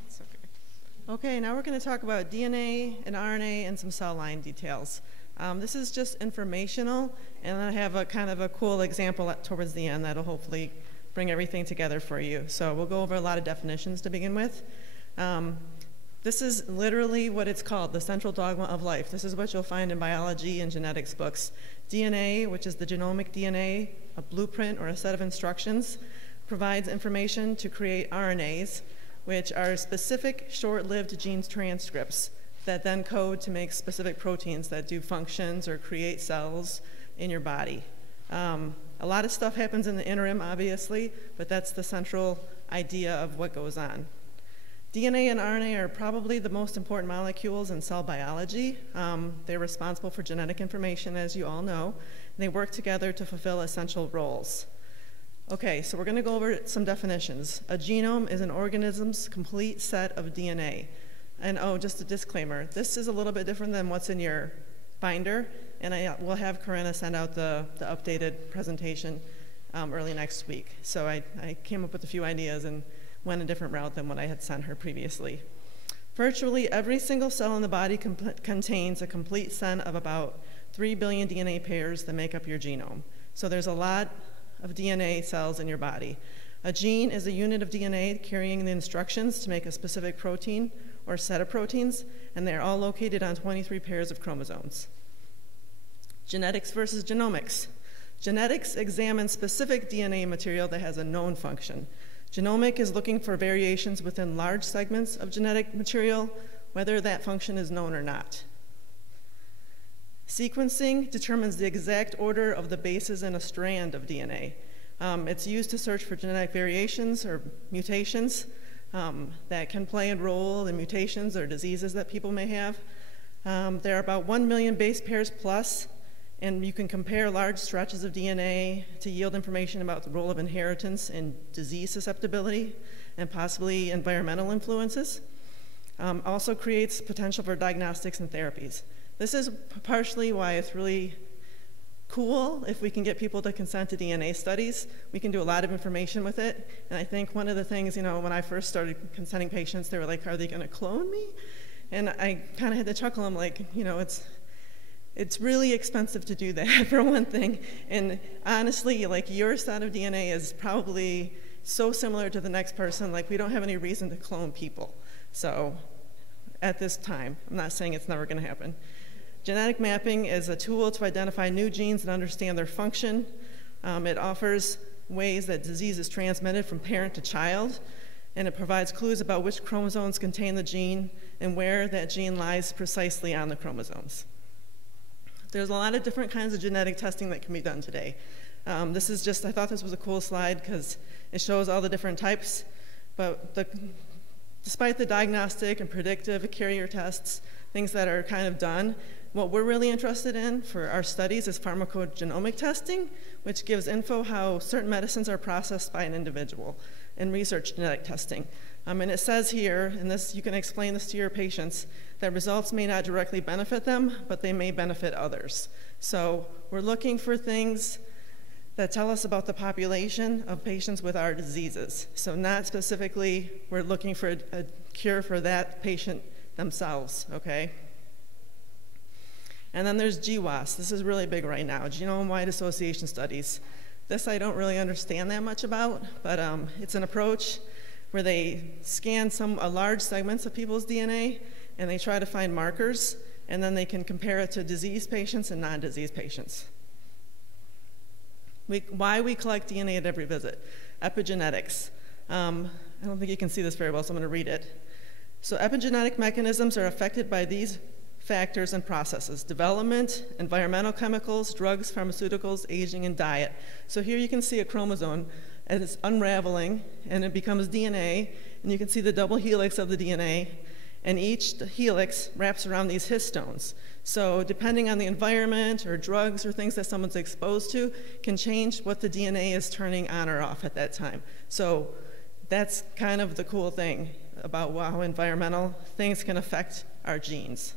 It's okay. Okay, now we're going to talk about DNA and RNA and some cell line details. This is just informational, and I have a kind of a cool example towards the end that'll hopefully bring everything together for you. So we'll go over a lot of definitions to begin with. This is literally what it's called, the central dogma of life. This is what you'll find in biology and genetics books. DNA, which is the genomic DNA, a blueprint or a set of instructions, provides information to create RNAs, which are specific short-lived gene transcripts that then code to make specific proteins that do functions or create cells in your body. A lot of stuff happens in the interim, obviously, but that's the central idea of what goes on. DNA and RNA are probably the most important molecules in cell biology. They're responsible for genetic information, as you all know. And they work together to fulfill essential roles. Okay, so we're going to go over some definitions. A genome is an organism's complete set of DNA. And oh, just a disclaimer, this is a little bit different than what's in your binder, and I will have Corinna send out the updated presentation early next week. So I came up with a few ideas and went a different route than what I had sent her previously. Virtually every single cell in the body contains a complete set of about 3 billion DNA pairs that make up your genome. So there's a lot of DNA cells in your body. A gene is a unit of DNA carrying the instructions to make a specific protein or set of proteins, and they're all located on 23 pairs of chromosomes. Genetics versus genomics. Genetics examines specific DNA material that has a known function. Genomic is looking for variations within large segments of genetic material, whether that function is known or not. Sequencing determines the exact order of the bases in a strand of DNA. It's used to search for genetic variations or mutations that can play a role in mutations or diseases that people may have. There are about 1 million base pairs plus And you can compare large stretches of DNA to yield information about the role of inheritance in disease susceptibility and possibly environmental influences. Also creates potential for diagnostics and therapies. This is partially why it's really cool if we can get people to consent to DNA studies. We can do a lot of information with it. And I think one of the things, when I first started consenting patients, they were like, are they going to clone me? And I kind of had to chuckle. I'm like, it's really expensive to do that, for one thing. And honestly, like, your set of DNA is probably so similar to the next person, like, we don't have any reason to clone people. So at this time, I'm not saying it's never going to happen. Genetic mapping is a tool to identify new genes and understand their function. It offers ways that disease is transmitted from parent to child, and it provides clues about which chromosomes contain the gene and where that gene lies precisely on the chromosomes. There's a lot of different kinds of genetic testing that can be done today. This is just, I thought this was a cool slide because it shows all the different types, but despite the diagnostic and predictive carrier tests, things that are kind of done, what we're really interested in for our studies is pharmacogenomic testing, which gives info how certain medicines are processed by an individual, and research genetic testing. And it says here, and this, you can explain this to your patients, that results may not directly benefit them, but they may benefit others. So we're looking for things that tell us about the population of patients with our diseases. So not specifically, we're looking for a cure for that patient themselves, okay? And then there's GWAS. This is really big right now, genome-wide association studies. This I don't really understand that much about, but it's an approach where they scan large segments of people's DNA, and they try to find markers, and then they can compare it to diseased patients and non-diseased patients. Why we collect DNA at every visit. Epigenetics. I don't think you can see this very well, so I'm going to read it. So epigenetic mechanisms are affected by these factors and processes: development, environmental chemicals, drugs, pharmaceuticals, aging, and diet. So here you can see a chromosome as it's unraveling, and it becomes DNA, and you can see the double helix of the DNA, and each helix wraps around these histones. So depending on the environment or drugs or things that someone's exposed to can change what the DNA is turning on or off at that time. So that's kind of the cool thing about how environmental things can affect our genes.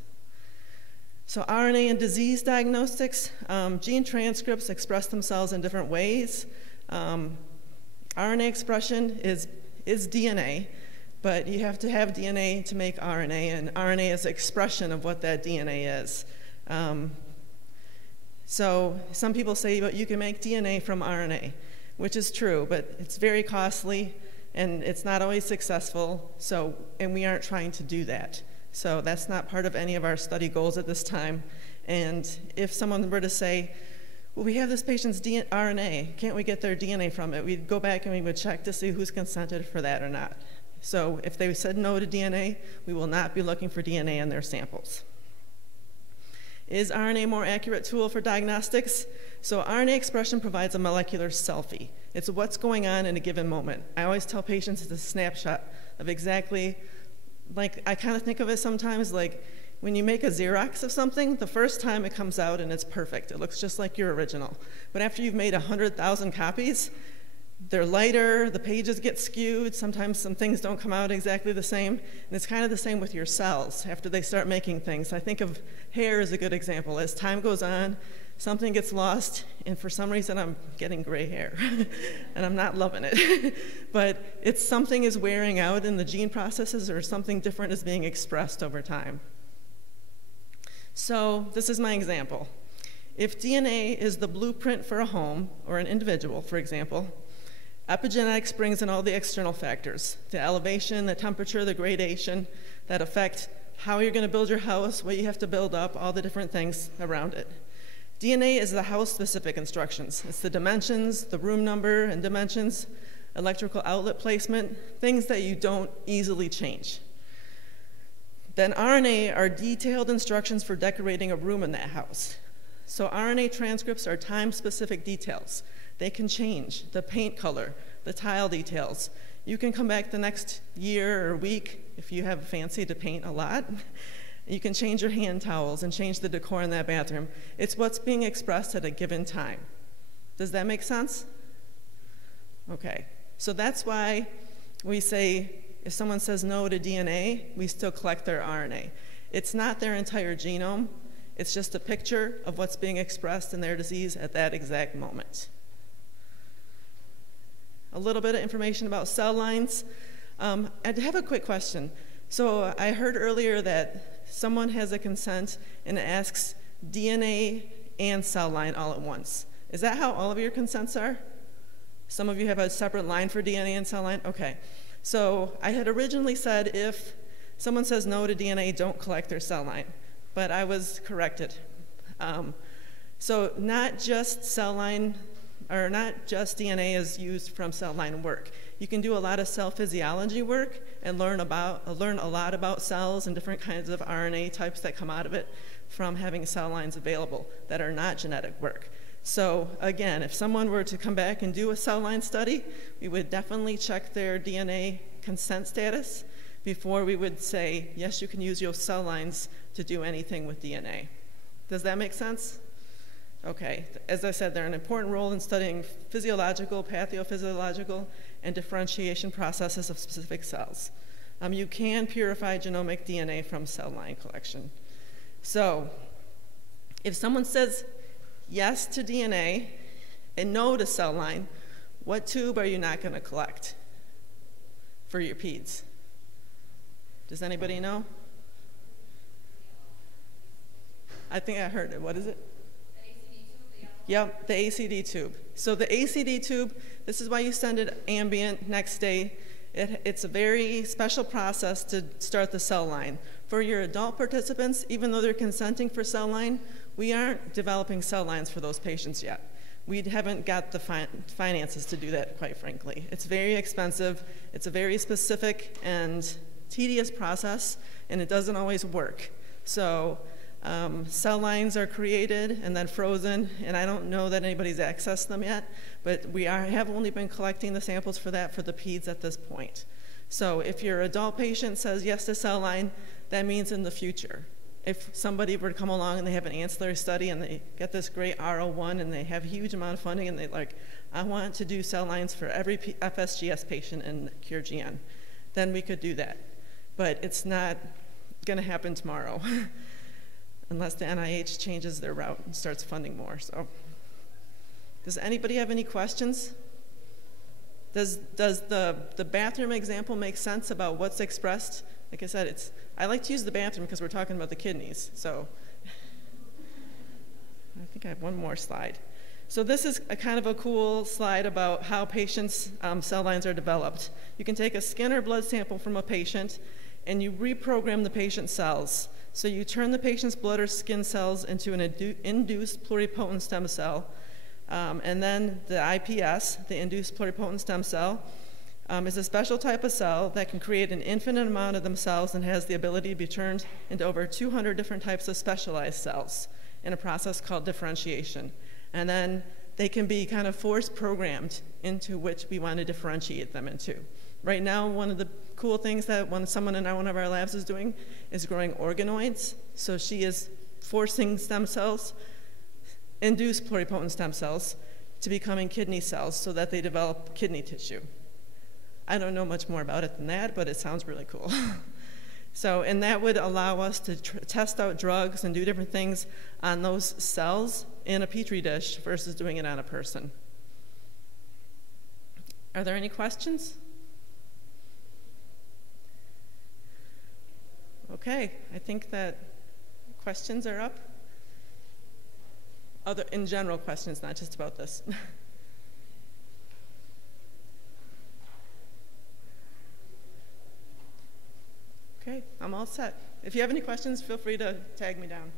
So RNA and disease diagnostics, gene transcripts express themselves in different ways. RNA expression is DNA, but you have to have DNA to make RNA, and RNA is expression of what that DNA is. So some people say, but you can make DNA from RNA, which is true, but it's very costly, and it's not always successful, and we aren't trying to do that. So that's not part of any of our study goals at this time. And if someone were to say, well, we have this patient's RNA, can't we get their DNA from it? We'd go back and we would check to see who's consented for that or not. So if they said no to DNA, we will not be looking for DNA in their samples. Is RNA a more accurate tool for diagnostics? So RNA expression provides a molecular selfie. It's what's going on in a given moment. I always tell patients it's a snapshot of exactly, like, I kind of think of it sometimes like when you make a Xerox of something, the first time it comes out and it's perfect. It looks just like your original. But after you've made 100,000 copies, they're lighter, the pages get skewed, sometimes some things don't come out exactly the same, and it's kind of the same with your cells after they start making things. I think of hair as a good example. As time goes on, something gets lost, and for some reason I'm getting gray hair, and I'm not loving it. But it's something is wearing out in the gene processes, or something different is being expressed over time. So this is my example. If DNA is the blueprint for a home or an individual, for example, epigenetics brings in all the external factors, the elevation, the temperature, the gradation that affect how you're going to build your house, what you have to build up, all the different things around it. DNA is the house-specific instructions. It's the dimensions, the room number and dimensions, electrical outlet placement, things that you don't easily change. Then RNA are detailed instructions for decorating a room in that house. So RNA transcripts are time-specific details. They can change the paint color, the tile details. You can come back the next year or week if you have a fancy to paint a lot, You can change your hand towels and change the decor in that bathroom. It's what's being expressed at a given time. Does that make sense? Okay, so that's why we say if someone says no to DNA, we still collect their RNA. It's not their entire genome, it's just a picture of what's being expressed in their disease at that exact moment. A little bit of information about cell lines. I have a quick question. So I heard earlier that someone has a consent and it asks DNA and cell line all at once. Is that how all of your consents are? Some of you have a separate line for DNA and cell line? Okay. So I had originally said if someone says no to DNA, don't collect their cell line. But I was corrected. So not just cell line, or not just DNA is used from cell line work. You can do a lot of cell physiology work and learn a lot about cells and different kinds of RNA types that come out of it from having cell lines available that are not genetic work. So again, if someone were to come back and do a cell line study, we would definitely check their DNA consent status before we would say, yes, you can use your cell lines to do anything with DNA. Does that make sense? Okay, as I said, they're an important role in studying physiological, pathophysiological, and differentiation processes of specific cells. You can purify genomic DNA from cell line collection. So, if someone says yes to DNA and no to cell line, what tube are you not going to collect for your peds? Does anybody know? I think I heard it. What is it? Yep, the ACD tube. So the ACD tube, this is why you send it ambient next day. It's a very special process to start the cell line. For your adult participants, even though they're consenting for cell line, we aren't developing cell lines for those patients yet. We haven't got the finances to do that, quite frankly. It's very expensive. It's a very specific and tedious process, and it doesn't always work. So cell lines are created and then frozen, and I don't know that anybody's accessed them yet, but we have only been collecting the samples for that for the peds at this point. So if your adult patient says yes to cell line, that means in the future. If somebody were to come along and they have an ancillary study and they get this great R01 and they have a huge amount of funding and they're like, I want to do cell lines for every FSGS patient in CureGN, then we could do that. But it's not going to happen tomorrow. Unless the NIH changes their route and starts funding more. So, does anybody have any questions? Does the bathroom example make sense about what's expressed? Like I said, I like to use the bathroom because we're talking about the kidneys. So, I think I have one more slide. So this is a kind of a cool slide about how patients' cell lines are developed. You can take a skin or blood sample from a patient and you reprogram the patient's cells. So you turn the patient's blood or skin cells into an induced pluripotent stem cell, and then the IPS, the induced pluripotent stem cell, is a special type of cell that can create an infinite amount of themselves and has the ability to be turned into over 200 different types of specialized cells in a process called differentiation. And then they can be kind of force programmed into which we want to differentiate them into. Right now, one of the cool things that someone in one of our labs is doing is growing organoids. So she is forcing stem cells, induced pluripotent stem cells, to becoming kidney cells so that they develop kidney tissue. I don't know much more about it than that, but it sounds really cool. So, and that would allow us to test out drugs and do different things on those cells in a petri dish versus doing it on a person. Are there any questions? Okay, I think that questions are up. In general questions, not just about this. Okay, I'm all set. If you have any questions, feel free to tag me down.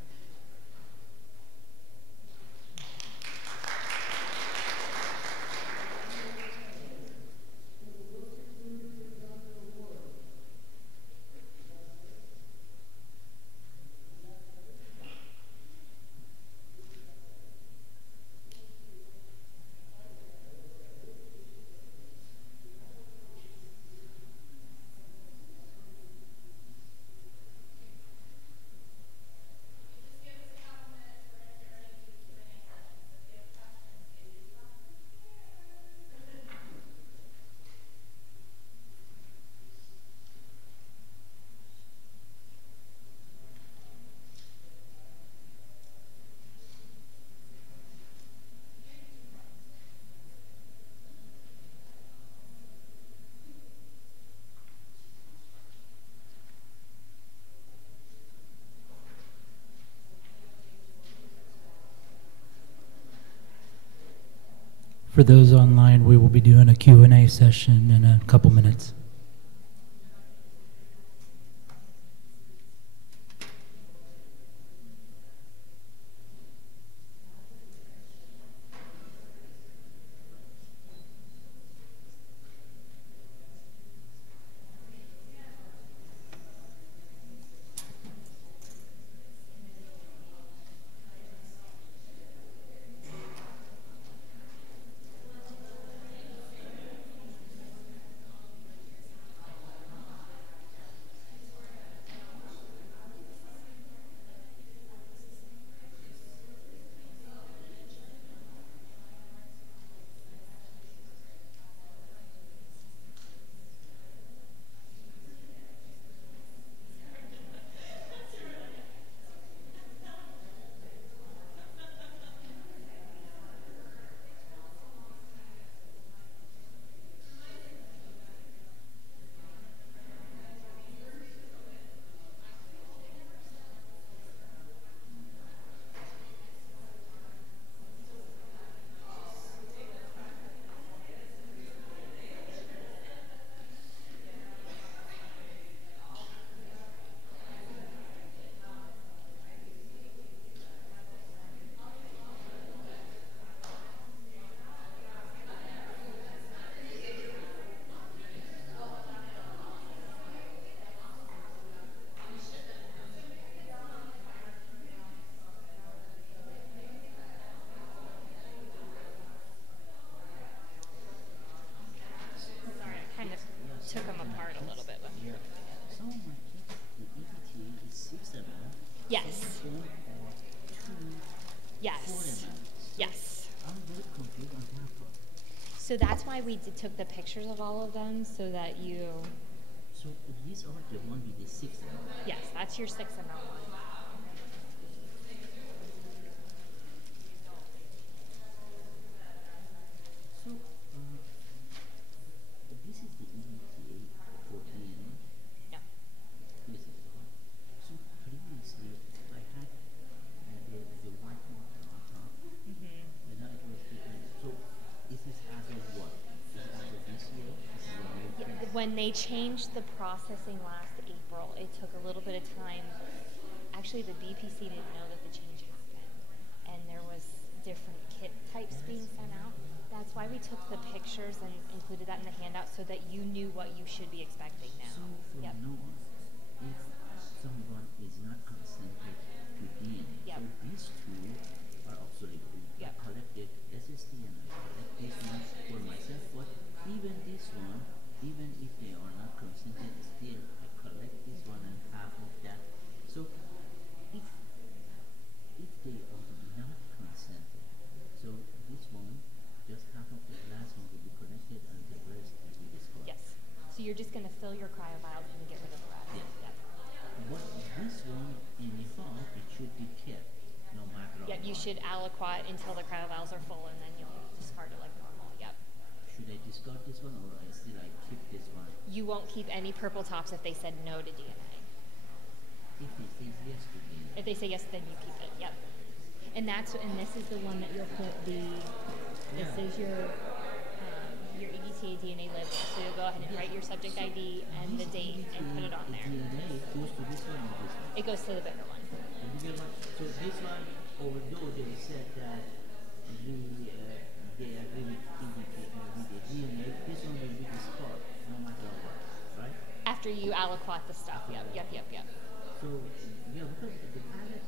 For those online, we will be doing a Q&A session in a couple minutes. Sorry, I kind of took them apart a little bit. But Yeah. Some of my kids, the EDTA is 6 ml, yes, 1 or 2, 4 yes, ml. yes. I'm very confused on that part. So that's why we took the pictures of all of them so that you, So these are the one with the 6 ml. yes, that's your 6 ml one. So this is the EDTA for DNA. Yeah. This is one. So previously I had the white marker on top, and now it was different. So is this as of what? Is it as of this year? This is a new thing? When they changed the processing last April, it took a little bit of time. Actually, the BPC didn't know that the change happened, and there was different kit types being sent out. That's why we took the pictures and included that in the handout so that you knew what you should be expecting now. So from Yep. now on, if someone is not consented to DNA, Yep. so these two are obsolete. I Yep. collected SST and I collect this one for myself, but even this one, even if they are not consented, still I collect this one and half of that. So if they are not consented, so this one, just half of the last one will be collected and the rest will be discarded. Yes. So you're just going to fill your cryo vials and get rid of the rest. Yes. Yep. But this one, anyhow, it should be kept, no matter Yep. You what. should aliquot until the cryo vials are full, and then you'll discard it like normal. Yep. Should I discard this one or I still like keep this one? You won't keep any purple tops if they said no to DNA. If it says yes to me, If they say yes, then you keep it. Yep. And this is the one that you'll put the. This Yeah. is your EDTA DNA label. So you'll go ahead and write your subject ID and the date and put it on the there. DNA goes to this one or this one? It goes to the bigger one. The bigger one. So this one, although they said that they agree with the DNA, this one will be discarded no matter what, right? After you aliquot the stuff. Yep. So yeah, because the palette,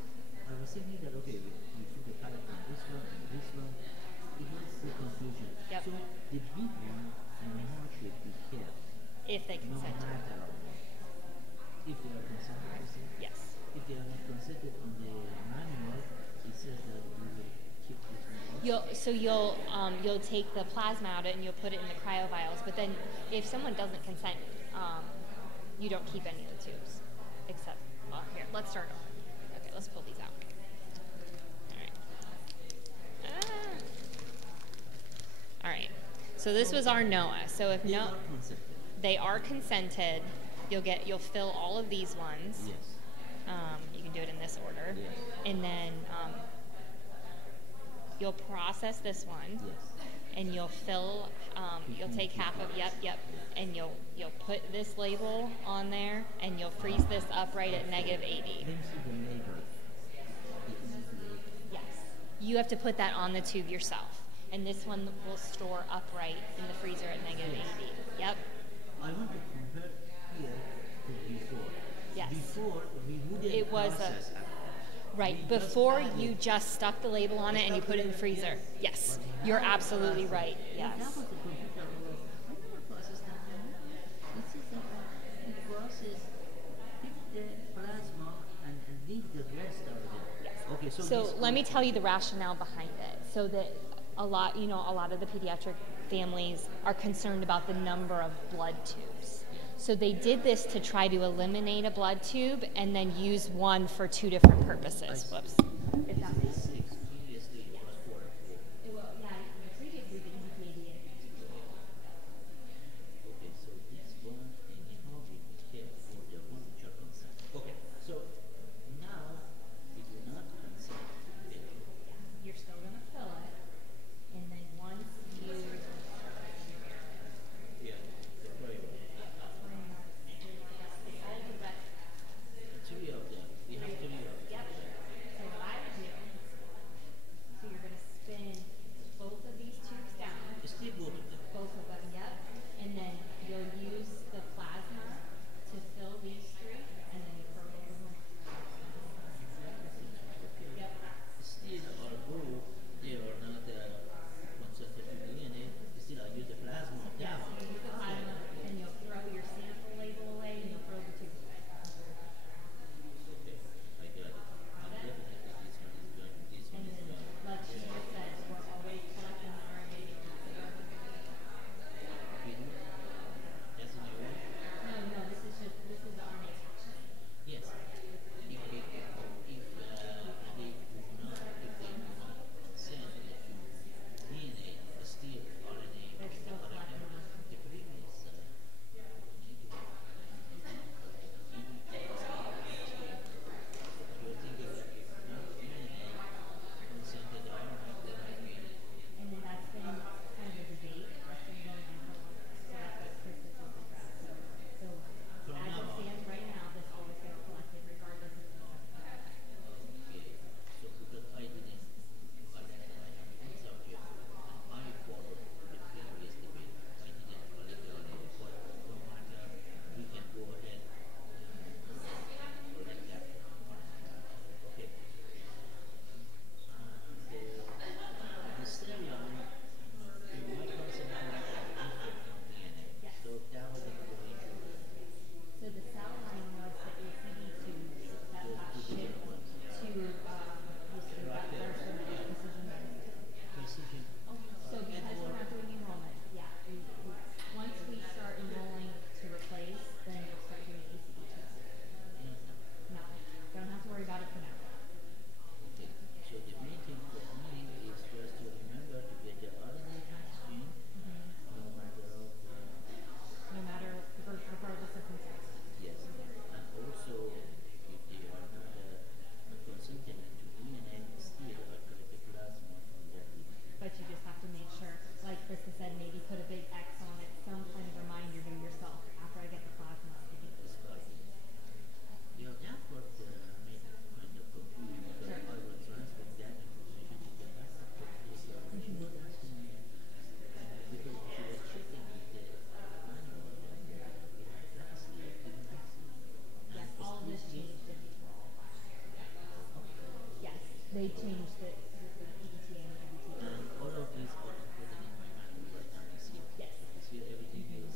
I was thinking that okay, we took the palette from this one and this one. It was the confusion. Yep. So the big one anyhow should be kept. If they No consent to it. matter what. If they are consented, you say? Yes. If they are not consented on the manual, it says that we will keep this one. You'll take the plasma out and you'll put it in the cryo vials. But then, if someone doesn't consent, you don't keep any of the tubes, except here. Let's start over. Okay, let's pull these out. All right. All right. So this was our NOAA. So if They no, are consented. they are consented, you'll fill all of these ones. Yes. You can do it in this order. Yes. And then you'll process this one. Yes. and you'll fill, you'll take half of, yep, and you'll put this label on there, and you'll freeze this up right at -80. Let me see the label. Yes. You have to put that on the tube yourself, and this one will store upright in the freezer at -80. Yep. I want to compare here to before. Yes. Before we wouldn't It was process at all. Right, We before just you added- just stuck the label on it and you put it in the freezer. Yes, you're absolutely right. That Yes. was the computer was, I never processed that one. This is the process, pick the plasma and leave the rest of it. Yes. Okay, so So this let me goes- tell you the rationale behind it. So that a lot of the pediatric families are concerned about the number of blood tubes. So they did this to try to eliminate a blood tube and then use one for two different purposes. Whoops. If that makes sense. Six, previously it was 4 and 4. Well, yeah, previously the EPA Okay, so this one and the hobby we kept for the one which are concerned. Okay, so now we do not consent. You're still going to fill it, and then once you Yeah, the very well. Three of them. We have three of them. Yep. So what I would do, so you're going to spin both of these tubes down, Still both of them. both of them, yep, and then you'll use the plasma to fill these three, and then you throw it over. Yep. Still, although they are not concentrated DNA, still I use the plasma of that one. You use the plasma, and you'll throw your sample label away, and you'll throw the tube away. Okay, I got it. And definitely this one is done. This one And is then, done. like she just said, we're always collecting the RNA. Okay, that's a new one. No, this is the RNA attachment. Yes. If they do not send it to DNA, still RNA. They're still collecting them. The previous And then that's been kind of a debate that's been going on for a long time. So that's what Chris is looking at. So as it stands right now, this always gets collected regardless of the So because I didn't, I have one subject and I followed the previous debate. I didn't collect the RNA, but no matter, we can go ahead and collect that. Okay. The stereo, in my concept, different from DNA. So that was the issue. So the cell line was the ACD tubes that got shipped to precision medicine. Precision. So because we're not doing enrollment, yeah, once we start enrolling to replace, then we'll start doing ACD tubes. No, don't have to worry about it for now. Okay, so the main thing for me is just to remember to get the RNA vaccine, no matter of, No matter, regardless of consent. yes, and also if they are not consented to DNA, still I collect the plasma from that DNA. But you just have to make sure, like Krista said, maybe put a big X on it, some kind of reminder to yourself, after I get the plasma, I do this. Yeah, that what made it kind of confusing because I was transferring that information to the backup computer. And she was asking me, because she was checking with the manual that we had vaccine, didn't vaccine. Yes, all of this changed in April. Yes, they changed the EDTA and MWPNC. And all of these are included in my manual right now, you see. Yes. You see everything is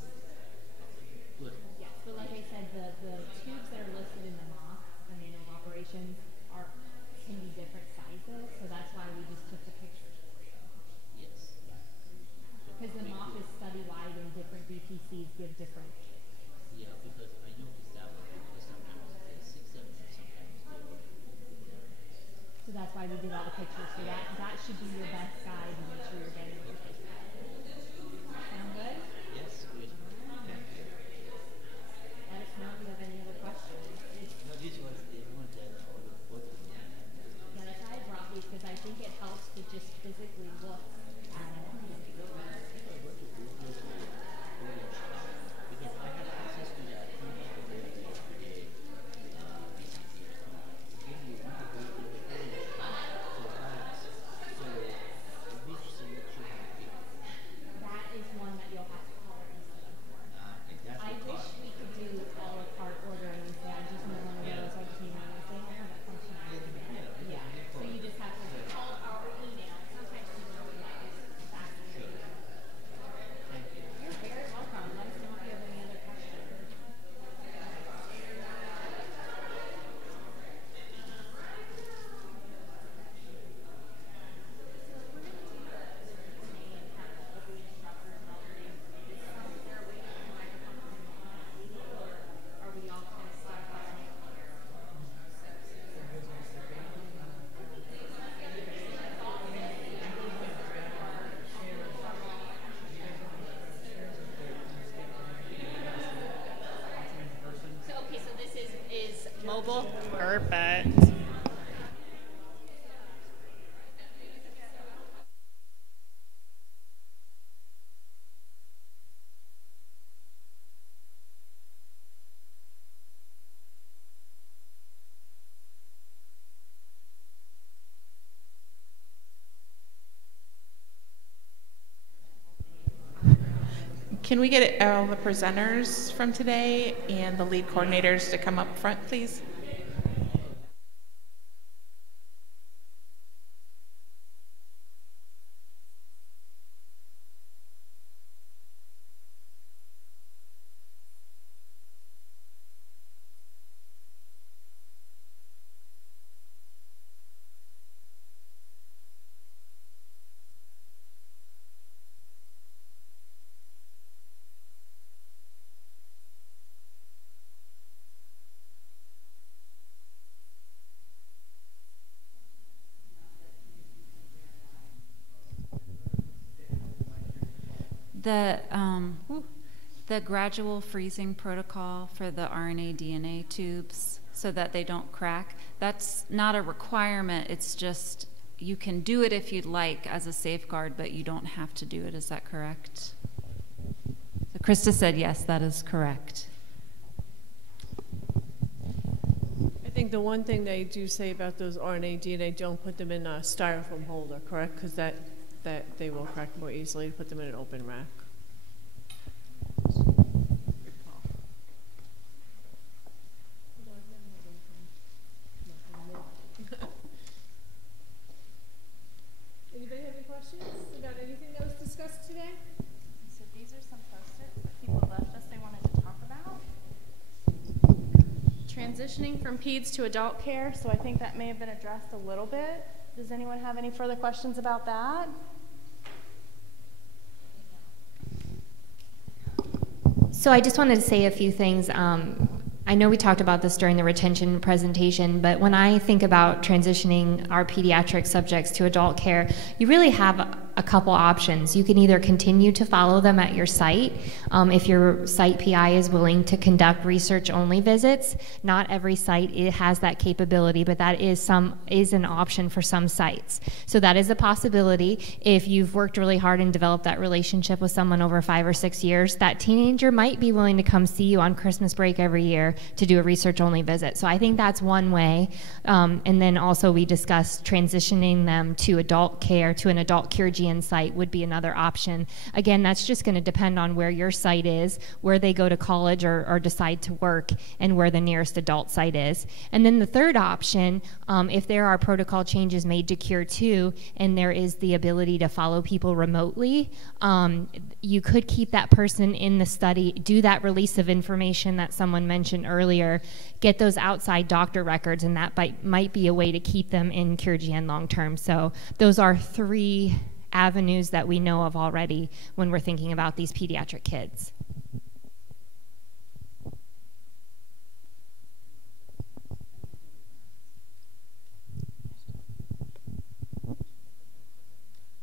good. Yes, but like I said, the tubes that are listed in the MOC, the manual of operations, can be different sizes, so that's why we just took the pictures for you. Yes. Because the MOC is study-wide and different DPCs give different. Yeah, because I noticed that one, because sometimes it's 6, 7, or sometimes they're So that's why we did all the pictures, so that should be your best guide to make sure you're getting what you're supposed to get. Sound good? yes, good. Thank you. Let us know if you have any other questions. No, this was the one that all of both of them. Yeah, that's why I brought these, because I think it helps to just physically look at it. Perfect. Can we get all the presenters from today and the lead coordinators to come up front, please? The gradual freezing protocol for the RNA DNA tubes so that they don't crack, that's not a requirement. It's just you can do it if you'd like as a safeguard, but you don't have to do it. Is that correct? So Krista said yes, that is correct. I think the one thing they do say about those RNA DNA, don't put them in a styrofoam holder, correct? Because that they will crack more easily. Put them in an open rack. Anybody have any questions about anything that was discussed today? So these are some post-its that people left us they wanted to talk about. Transitioning from peds to adult care, so I think that may have been addressed a little bit. Does anyone have any further questions about that? So I just wanted to say a few things. I know we talked about this during the retention presentation, but when I think about transitioning our pediatric subjects to adult care, you really have a couple options. You can either continue to follow them at your site, if your site PI is willing to conduct research-only visits. Not every site has that capability, but that is an option for some sites. So that is a possibility. If you've worked really hard and developed that relationship with someone over 5 or 6 years, that teenager might be willing to come see you on Christmas break every year to do a research-only visit. So I think that's one way. And then also we discussed transitioning them to adult care, to an adult CureGN site would be another option. Again, that's just going to depend on where your site is, where they go to college or decide to work, and where the nearest adult site is. And then the third option, if there are protocol changes made to Cure 2 and there is the ability to follow people remotely, you could keep that person in the study, do that release of information that someone mentioned earlier, get those outside doctor records, and that might be a way to keep them in CureGN long term. So those are 3 avenues that we know of already when we're thinking about these pediatric kids.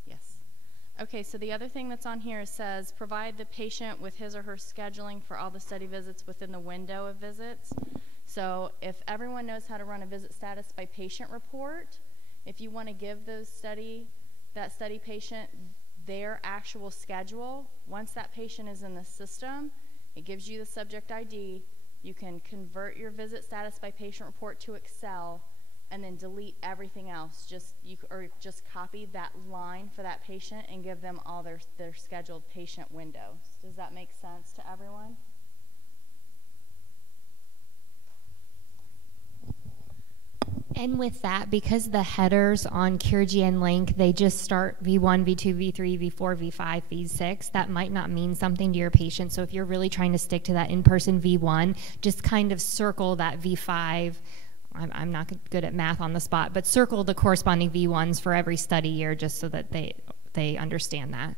Yes. Okay, so the other thing that's on here says provide the patient with his or her scheduling for all the study visits within the window of visits. So if everyone knows how to run a visit status by patient report, if you want to give that study patient their actual schedule, once that patient is in the system, it gives you the subject ID. You can convert your visit status by patient report to Excel and then delete everything else. Or just copy that line for that patient and give them all their scheduled patient windows. Does that make sense to everyone? And with that, because the headers on CureGN Link, they just start V1, V2, V3, V4, V5, V6, that might not mean something to your patient. So if you're really trying to stick to that in-person V1, just kind of circle that V5. I'm not good at math on the spot, but circle the corresponding V1s for every study year just so that they understand that.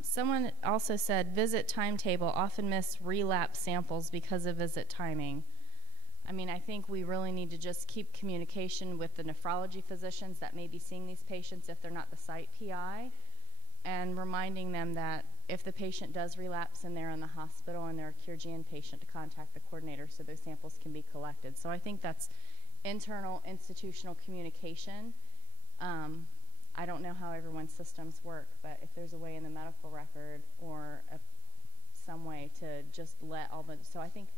Someone also said visit timetable, often miss relapse samples because of visit timing. I mean, I think we really need to just keep communication with the nephrology physicians that may be seeing these patients if they're not the site PI. and reminding them that if the patient does relapse and they're in the hospital and they're a CureGN patient, to contact the coordinator so those samples can be collected. So I think that's internal institutional communication. I don't know how everyone's systems work, but if there's a way in the medical record or some way to just let all the, so I think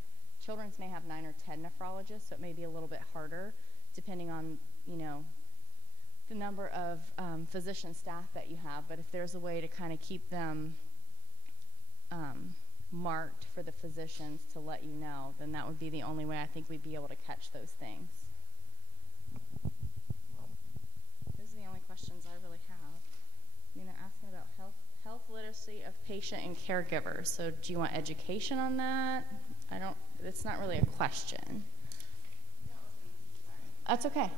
Children's may have 9 or 10 nephrologists, so it may be a little bit harder depending on, you know, the number of physician staff that you have, but if there's a way to kind of keep them marked for the physicians to let you know, then that would be the only way I think we'd be able to catch those things. Those are the only questions I really have. I mean, they're asking about health literacy of patient and caregivers. So do you want education on that? I don't, it's not really a question. That's okay.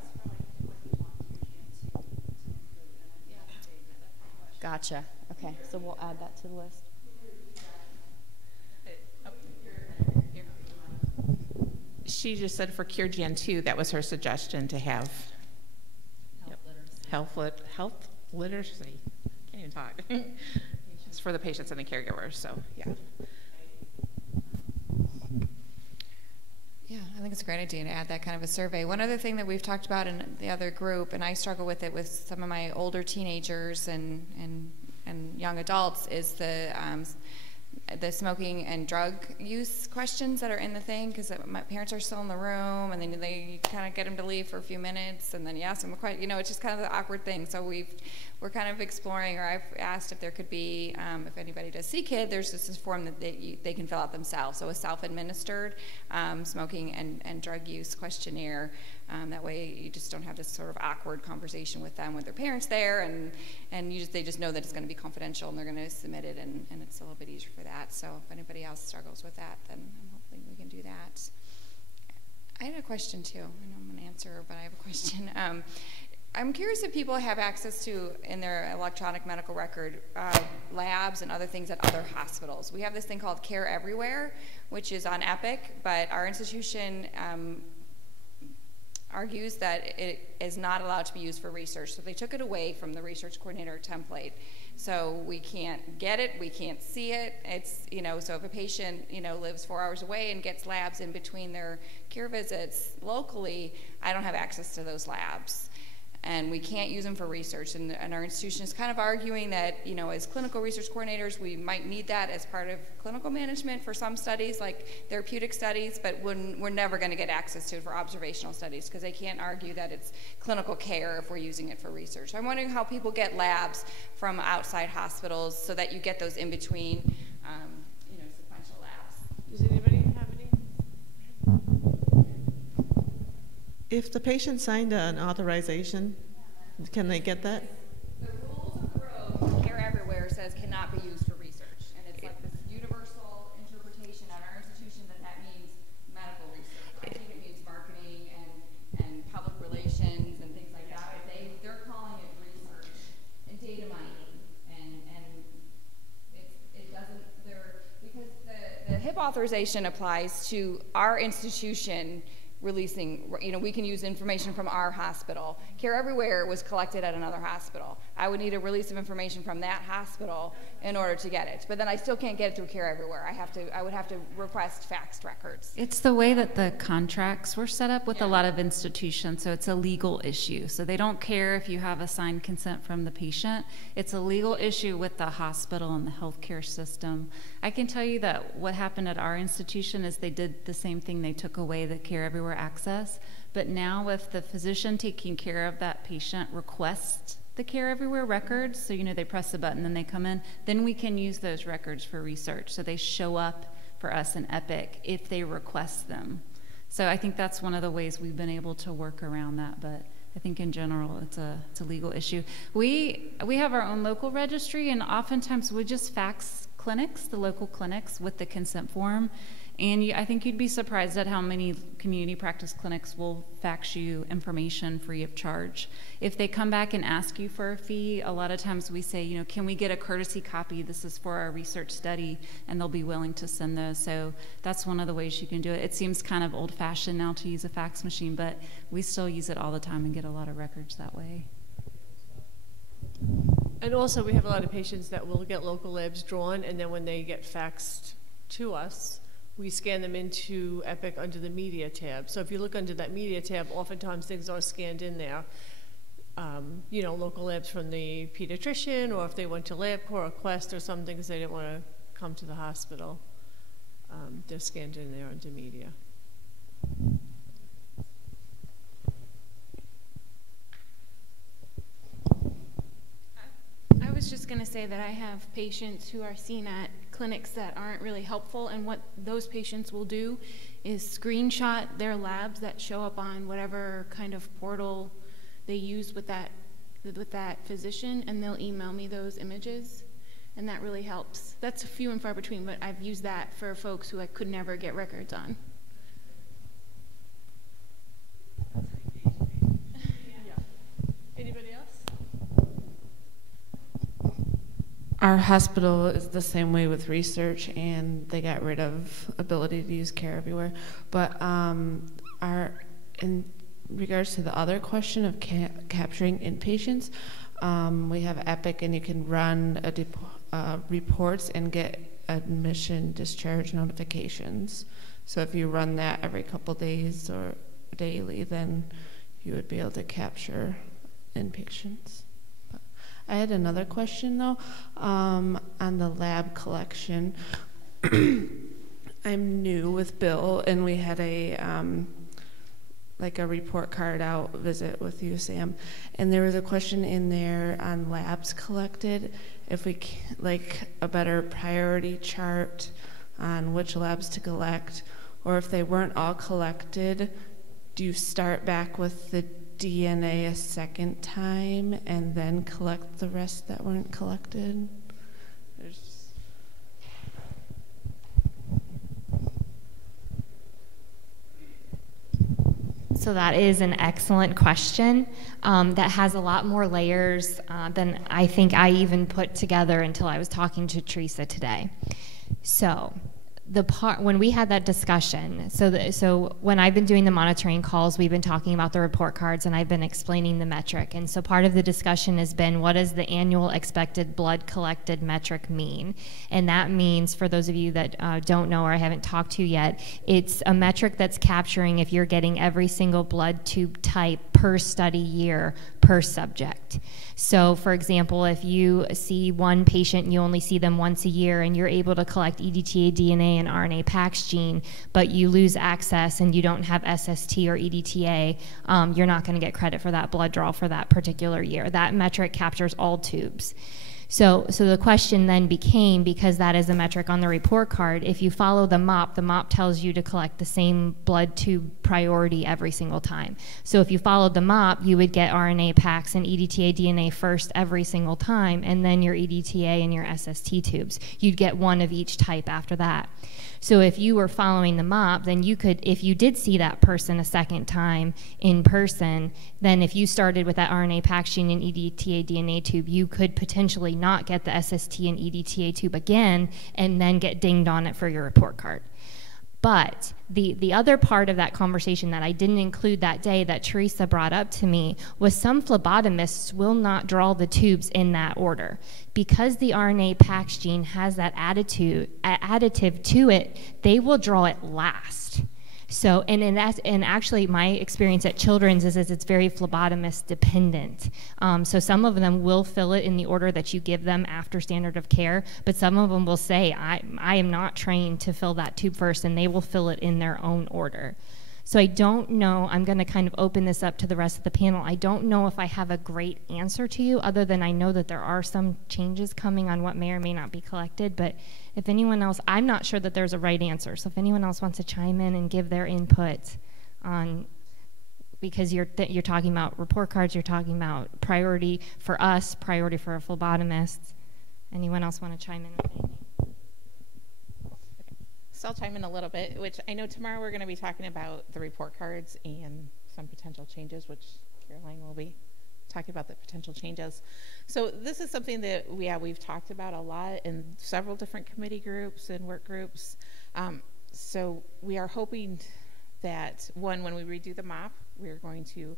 Gotcha. Okay, so we'll add that to the list. She just said for CureGN 2, that was her suggestion to have health literacy. Can't even talk. It's for the patients and the caregivers, so yeah. Yeah, I think it's a great idea to add that kind of a survey. One other thing that we've talked about in the other group, and I struggle with it with some of my older teenagers and young adults, is the smoking and drug use questions that are in the thing, because my parents are still in the room, and then they kind of get them to leave for a few minutes, and then you ask them a question. You know, it's just kind of the awkward thing. So we're kind of exploring, or I've asked if there could be, if anybody does CKID, there's this form that they can fill out themselves. So a self-administered smoking and drug use questionnaire. That way you just don't have this sort of awkward conversation with them with their parents there, and they just know that it's going to be confidential and they're going to submit it, and it's a little bit easier for that. So if anybody else struggles with that, then I'm hoping we can do that. I had a question too. I know I'm going to answer, but I have a question. I'm curious if people have access to, in their electronic medical record, labs and other things at other hospitals. We have this thing called Care Everywhere, which is on Epic, but our institution argues that it is not allowed to be used for research. So they took it away from the research coordinator template. So we can't get it, we can't see it. It's, you know, so if a patient, you know, lives 4 hours away and gets labs in between their care visits locally, I don't have access to those labs. And we can't use them for research. And our institution is kind of arguing that, you know, as clinical research coordinators, we might need that as part of clinical management for some studies, like therapeutic studies, but we're never going to get access to it for observational studies, because they can't argue that it's clinical care if we're using it for research. I'm wondering how people get labs from outside hospitals so that you get those in between, you know, sequential labs. Does anybody have any? If the patient signed an authorization, can they get that? The rules of the road, Care Everywhere, says cannot be used for research. And it's like this universal interpretation at our institution that means medical research. I think it means marketing and public relations and things like that. But they're calling it research and data mining. And it doesn't, because the HIP authorization applies to our institution releasing, you know, we can use information from our hospital. Care Everywhere was collected at another hospital. I would need a release of information from that hospital in order to get it. But then I still can't get it through Care Everywhere. I would have to request faxed records. It's the way that the contracts were set up with a lot of institutions, so it's a legal issue. So they don't care if you have a signed consent from the patient. It's a legal issue with the hospital and the healthcare system. I can tell you that what happened at our institution is they did the same thing. They took away the Care Everywhere access, but now if the physician taking care of that patient requests the Care Everywhere records, so you know they press the button and they come in, then we can use those records for research. So they show up for us in Epic if they request them. So I think that's one of the ways we've been able to work around that, but I think in general it's a legal issue. We have our own local registry, and oftentimes we just fax clinics, the local clinics, with the consent form. And I think you'd be surprised at how many community practice clinics will fax you information free of charge. If they come back and ask you for a fee, a lot of times we say, you know, can we get a courtesy copy? This is for our research study, and they'll be willing to send those. So that's one of the ways you can do it. It seems kind of old-fashioned now to use a fax machine, but we still use it all the time and get a lot of records that way. And also, we have a lot of patients that will get local labs drawn, and then when they get faxed to us, we scan them into Epic under the media tab. So if you look under that media tab, oftentimes things are scanned in there. You know, local labs from the pediatrician, or if they went to LabCorp or Quest or something because they didn't want to come to the hospital, they're scanned in there under media. I was just going to say that I have patients who are seen at clinics that aren't really helpful, and what those patients will do is screenshot their labs that show up on whatever kind of portal they use with that physician, and they'll email me those images, and that really helps. That's few and far between, but I've used that for folks who I could never get records on. Anybody else? Our hospital is the same way with research, and they got rid of ability to use Care Everywhere. But in regards to the other question of capturing inpatients, we have Epic, and you can run reports and get admission discharge notifications. So if you run that every couple days or daily, then you would be able to capture inpatients. I had another question though, on the lab collection. I'm new with Bill, and we had a like a report card out visit with you, Sam, and there was a question in there on labs collected, if we like a better priority chart on which labs to collect, or if they weren't all collected, do you start back with the DNA a second time and then collect the rest that weren't collected? So that is an excellent question that has a lot more layers than I think I even put together until I was talking to Teresa today. So the part when we had that discussion, so when I've been doing the monitoring calls, we've been talking about the report cards, and I've been explaining the metric. And so part of the discussion has been, what does the annual expected blood collected metric mean? And that means, for those of you that don't know or I haven't talked to yet, it's a metric that's capturing if you're getting every single blood tube type per study year per subject. So for example, if you see one patient and you only see them once a year, and you're able to collect EDTA, DNA, and RNA PAX gene, but you lose access and you don't have SST or EDTA, you're not going to get credit for that blood draw for that particular year. That metric captures all tubes. So the question then became, because that is a metric on the report card, if you follow the MOP tells you to collect the same blood tube priority every single time. So if you followed the MOP, you would get RNA PAX and EDTA DNA first every single time, and then your EDTA and your SST tubes. You'd get one of each type after that. So if you were following the MOP, then you could, if you did see that person a second time in person, then if you started with that RNA PAX gene and EDTA DNA tube, you could potentially not get the SST and EDTA tube again and then get dinged on it for your report card. But the other part of that conversation that I didn't include that day that Teresa brought up to me was some phlebotomists will not draw the tubes in that order. Because the RNA PAX gene has that additive to it, they will draw it last. So, and actually my experience at Children's is it's very phlebotomist dependent. So some of them will fill it in the order that you give them after standard of care, but some of them will say, I am not trained to fill that tube first, and they will fill it in their own order. So I don't know, I'm gonna kind of open this up to the rest of the panel. I don't know if I have a great answer to you, other than I know that there are some changes coming on what may or may not be collected, but if anyone else, I'm not sure that there's a right answer, so if anyone else wants to chime in and give their input on, because you're talking about report cards, you're talking about priority for us, priority for a phlebotomist. Anyone else want to chime in with anything? So I'll chime in a little bit, which I know tomorrow we're going to be talking about the report cards and some potential changes, which Caroline will be talking about the potential changes. So this is something that we've talked about a lot in several different committee groups and work groups. So we are hoping that, one, when we redo the MOP, we're going to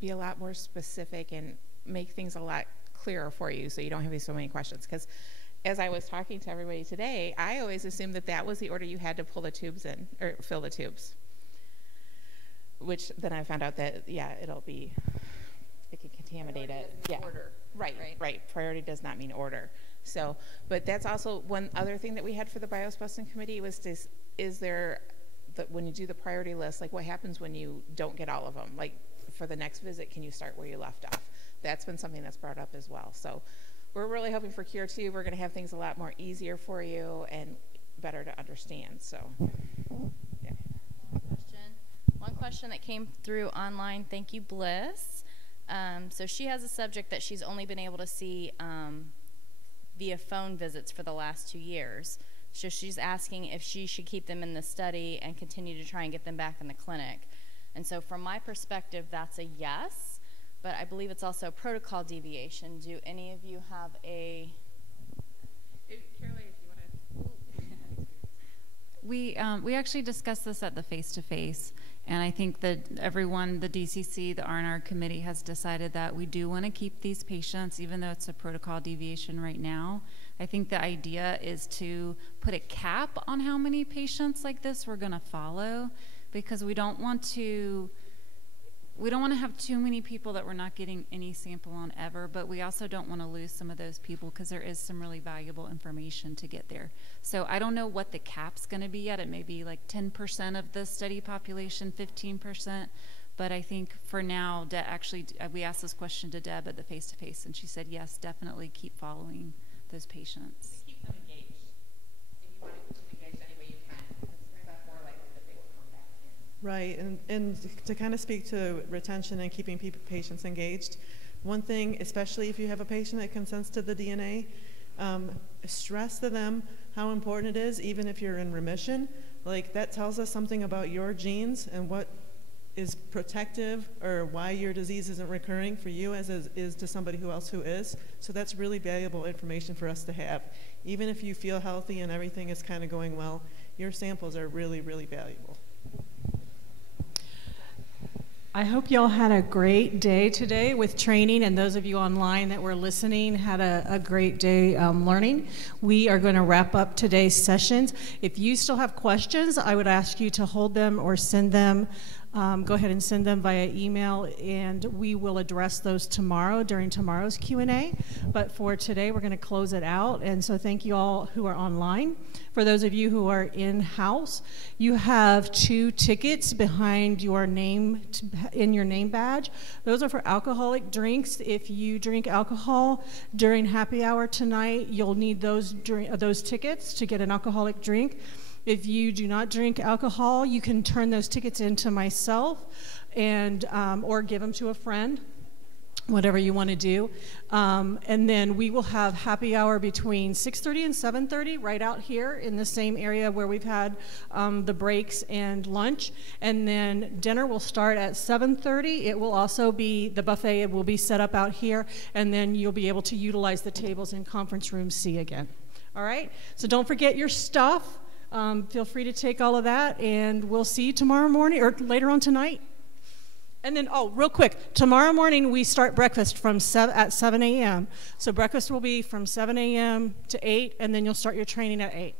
be a lot more specific and make things a lot clearer for you so you don't have so many questions. Because as I was talking to everybody today, I always assumed that that was the order you had to pull the tubes in, or fill the tubes. Which then I found out that, yeah, it can contaminate it. Yeah. Order. Right. Priority does not mean order. So, but that's also one other thing that we had for the BIOS-Busting committee was this, when you do the priority list, like what happens when you don't get all of them? Like for the next visit, can you start where you left off? That's been something that's brought up as well. So we're really hoping for Cure 2, we're going to have things a lot more easier for you and better to understand. So, yeah. One question that came through online, thank you, Bliss. So she has a subject that she's only been able to see via phone visits for the last 2 years. So she's asking if she should keep them in the study and continue to try and get them back in the clinic. And so from my perspective, that's a yes, but I believe it's also a protocol deviation. Do any of you have a... Caroline, if you want to... We actually discussed this at the face-to-face, and I think that everyone, the DCC, the R&R committee has decided that we do want to keep these patients, even though it's a protocol deviation right now. I think the idea is to put a cap on how many patients like this we're going to follow, because we don't want to have too many people that we're not getting any sample on ever, but we also don't want to lose some of those people because there is some really valuable information to get there. So I don't know what the cap's going to be yet. It may be like 10% of the study population, 15%, but I think for now, actually, we asked this question to Deb at the face-to-face, and she said, yes, definitely keep following those patients. keep them engaged. If you want to keep them engaged any way you can, because that's more likely that they will come back. Right, and to kind of speak to retention and keeping patients engaged, one thing, especially if you have a patient that consents to the DNA, stress to them how important it is, even if you're in remission. Like, that tells us something about your genes and what is protective or why your disease isn't recurring for you as is to somebody else who is. So that's really valuable information for us to have. Even if you feel healthy and everything is kind of going well, your samples are really, really valuable. I hope y'all had a great day today with training, and those of you online that were listening had a great day learning. We are going to wrap up today's sessions. If you still have questions, I would ask you to hold them or send them. Go ahead and send them via email, and we will address those tomorrow during tomorrow's Q&A. But for today, we're going to close it out, and so thank you all who are online. For those of you who are in-house, you have 2 tickets behind your name, in your name badge. Those are for alcoholic drinks. If you drink alcohol during happy hour tonight, you'll need those tickets to get an alcoholic drink. If you do not drink alcohol, you can turn those tickets into myself and or give them to a friend, whatever you want to do. And then we will have happy hour between 6:30 and 7:30 right out here in the same area where we've had the breaks and lunch. And then dinner will start at 7:30. It will also be, the buffet will be set up out here, and then you'll be able to utilize the tables in conference room C again. All right? So don't forget your stuff. Feel free to take all of that, and we'll see you tomorrow morning or later on tonight. And then, oh, real quick, tomorrow morning we start breakfast at 7 a.m. So breakfast will be from 7 a.m. to 8, and then you'll start your training at 8.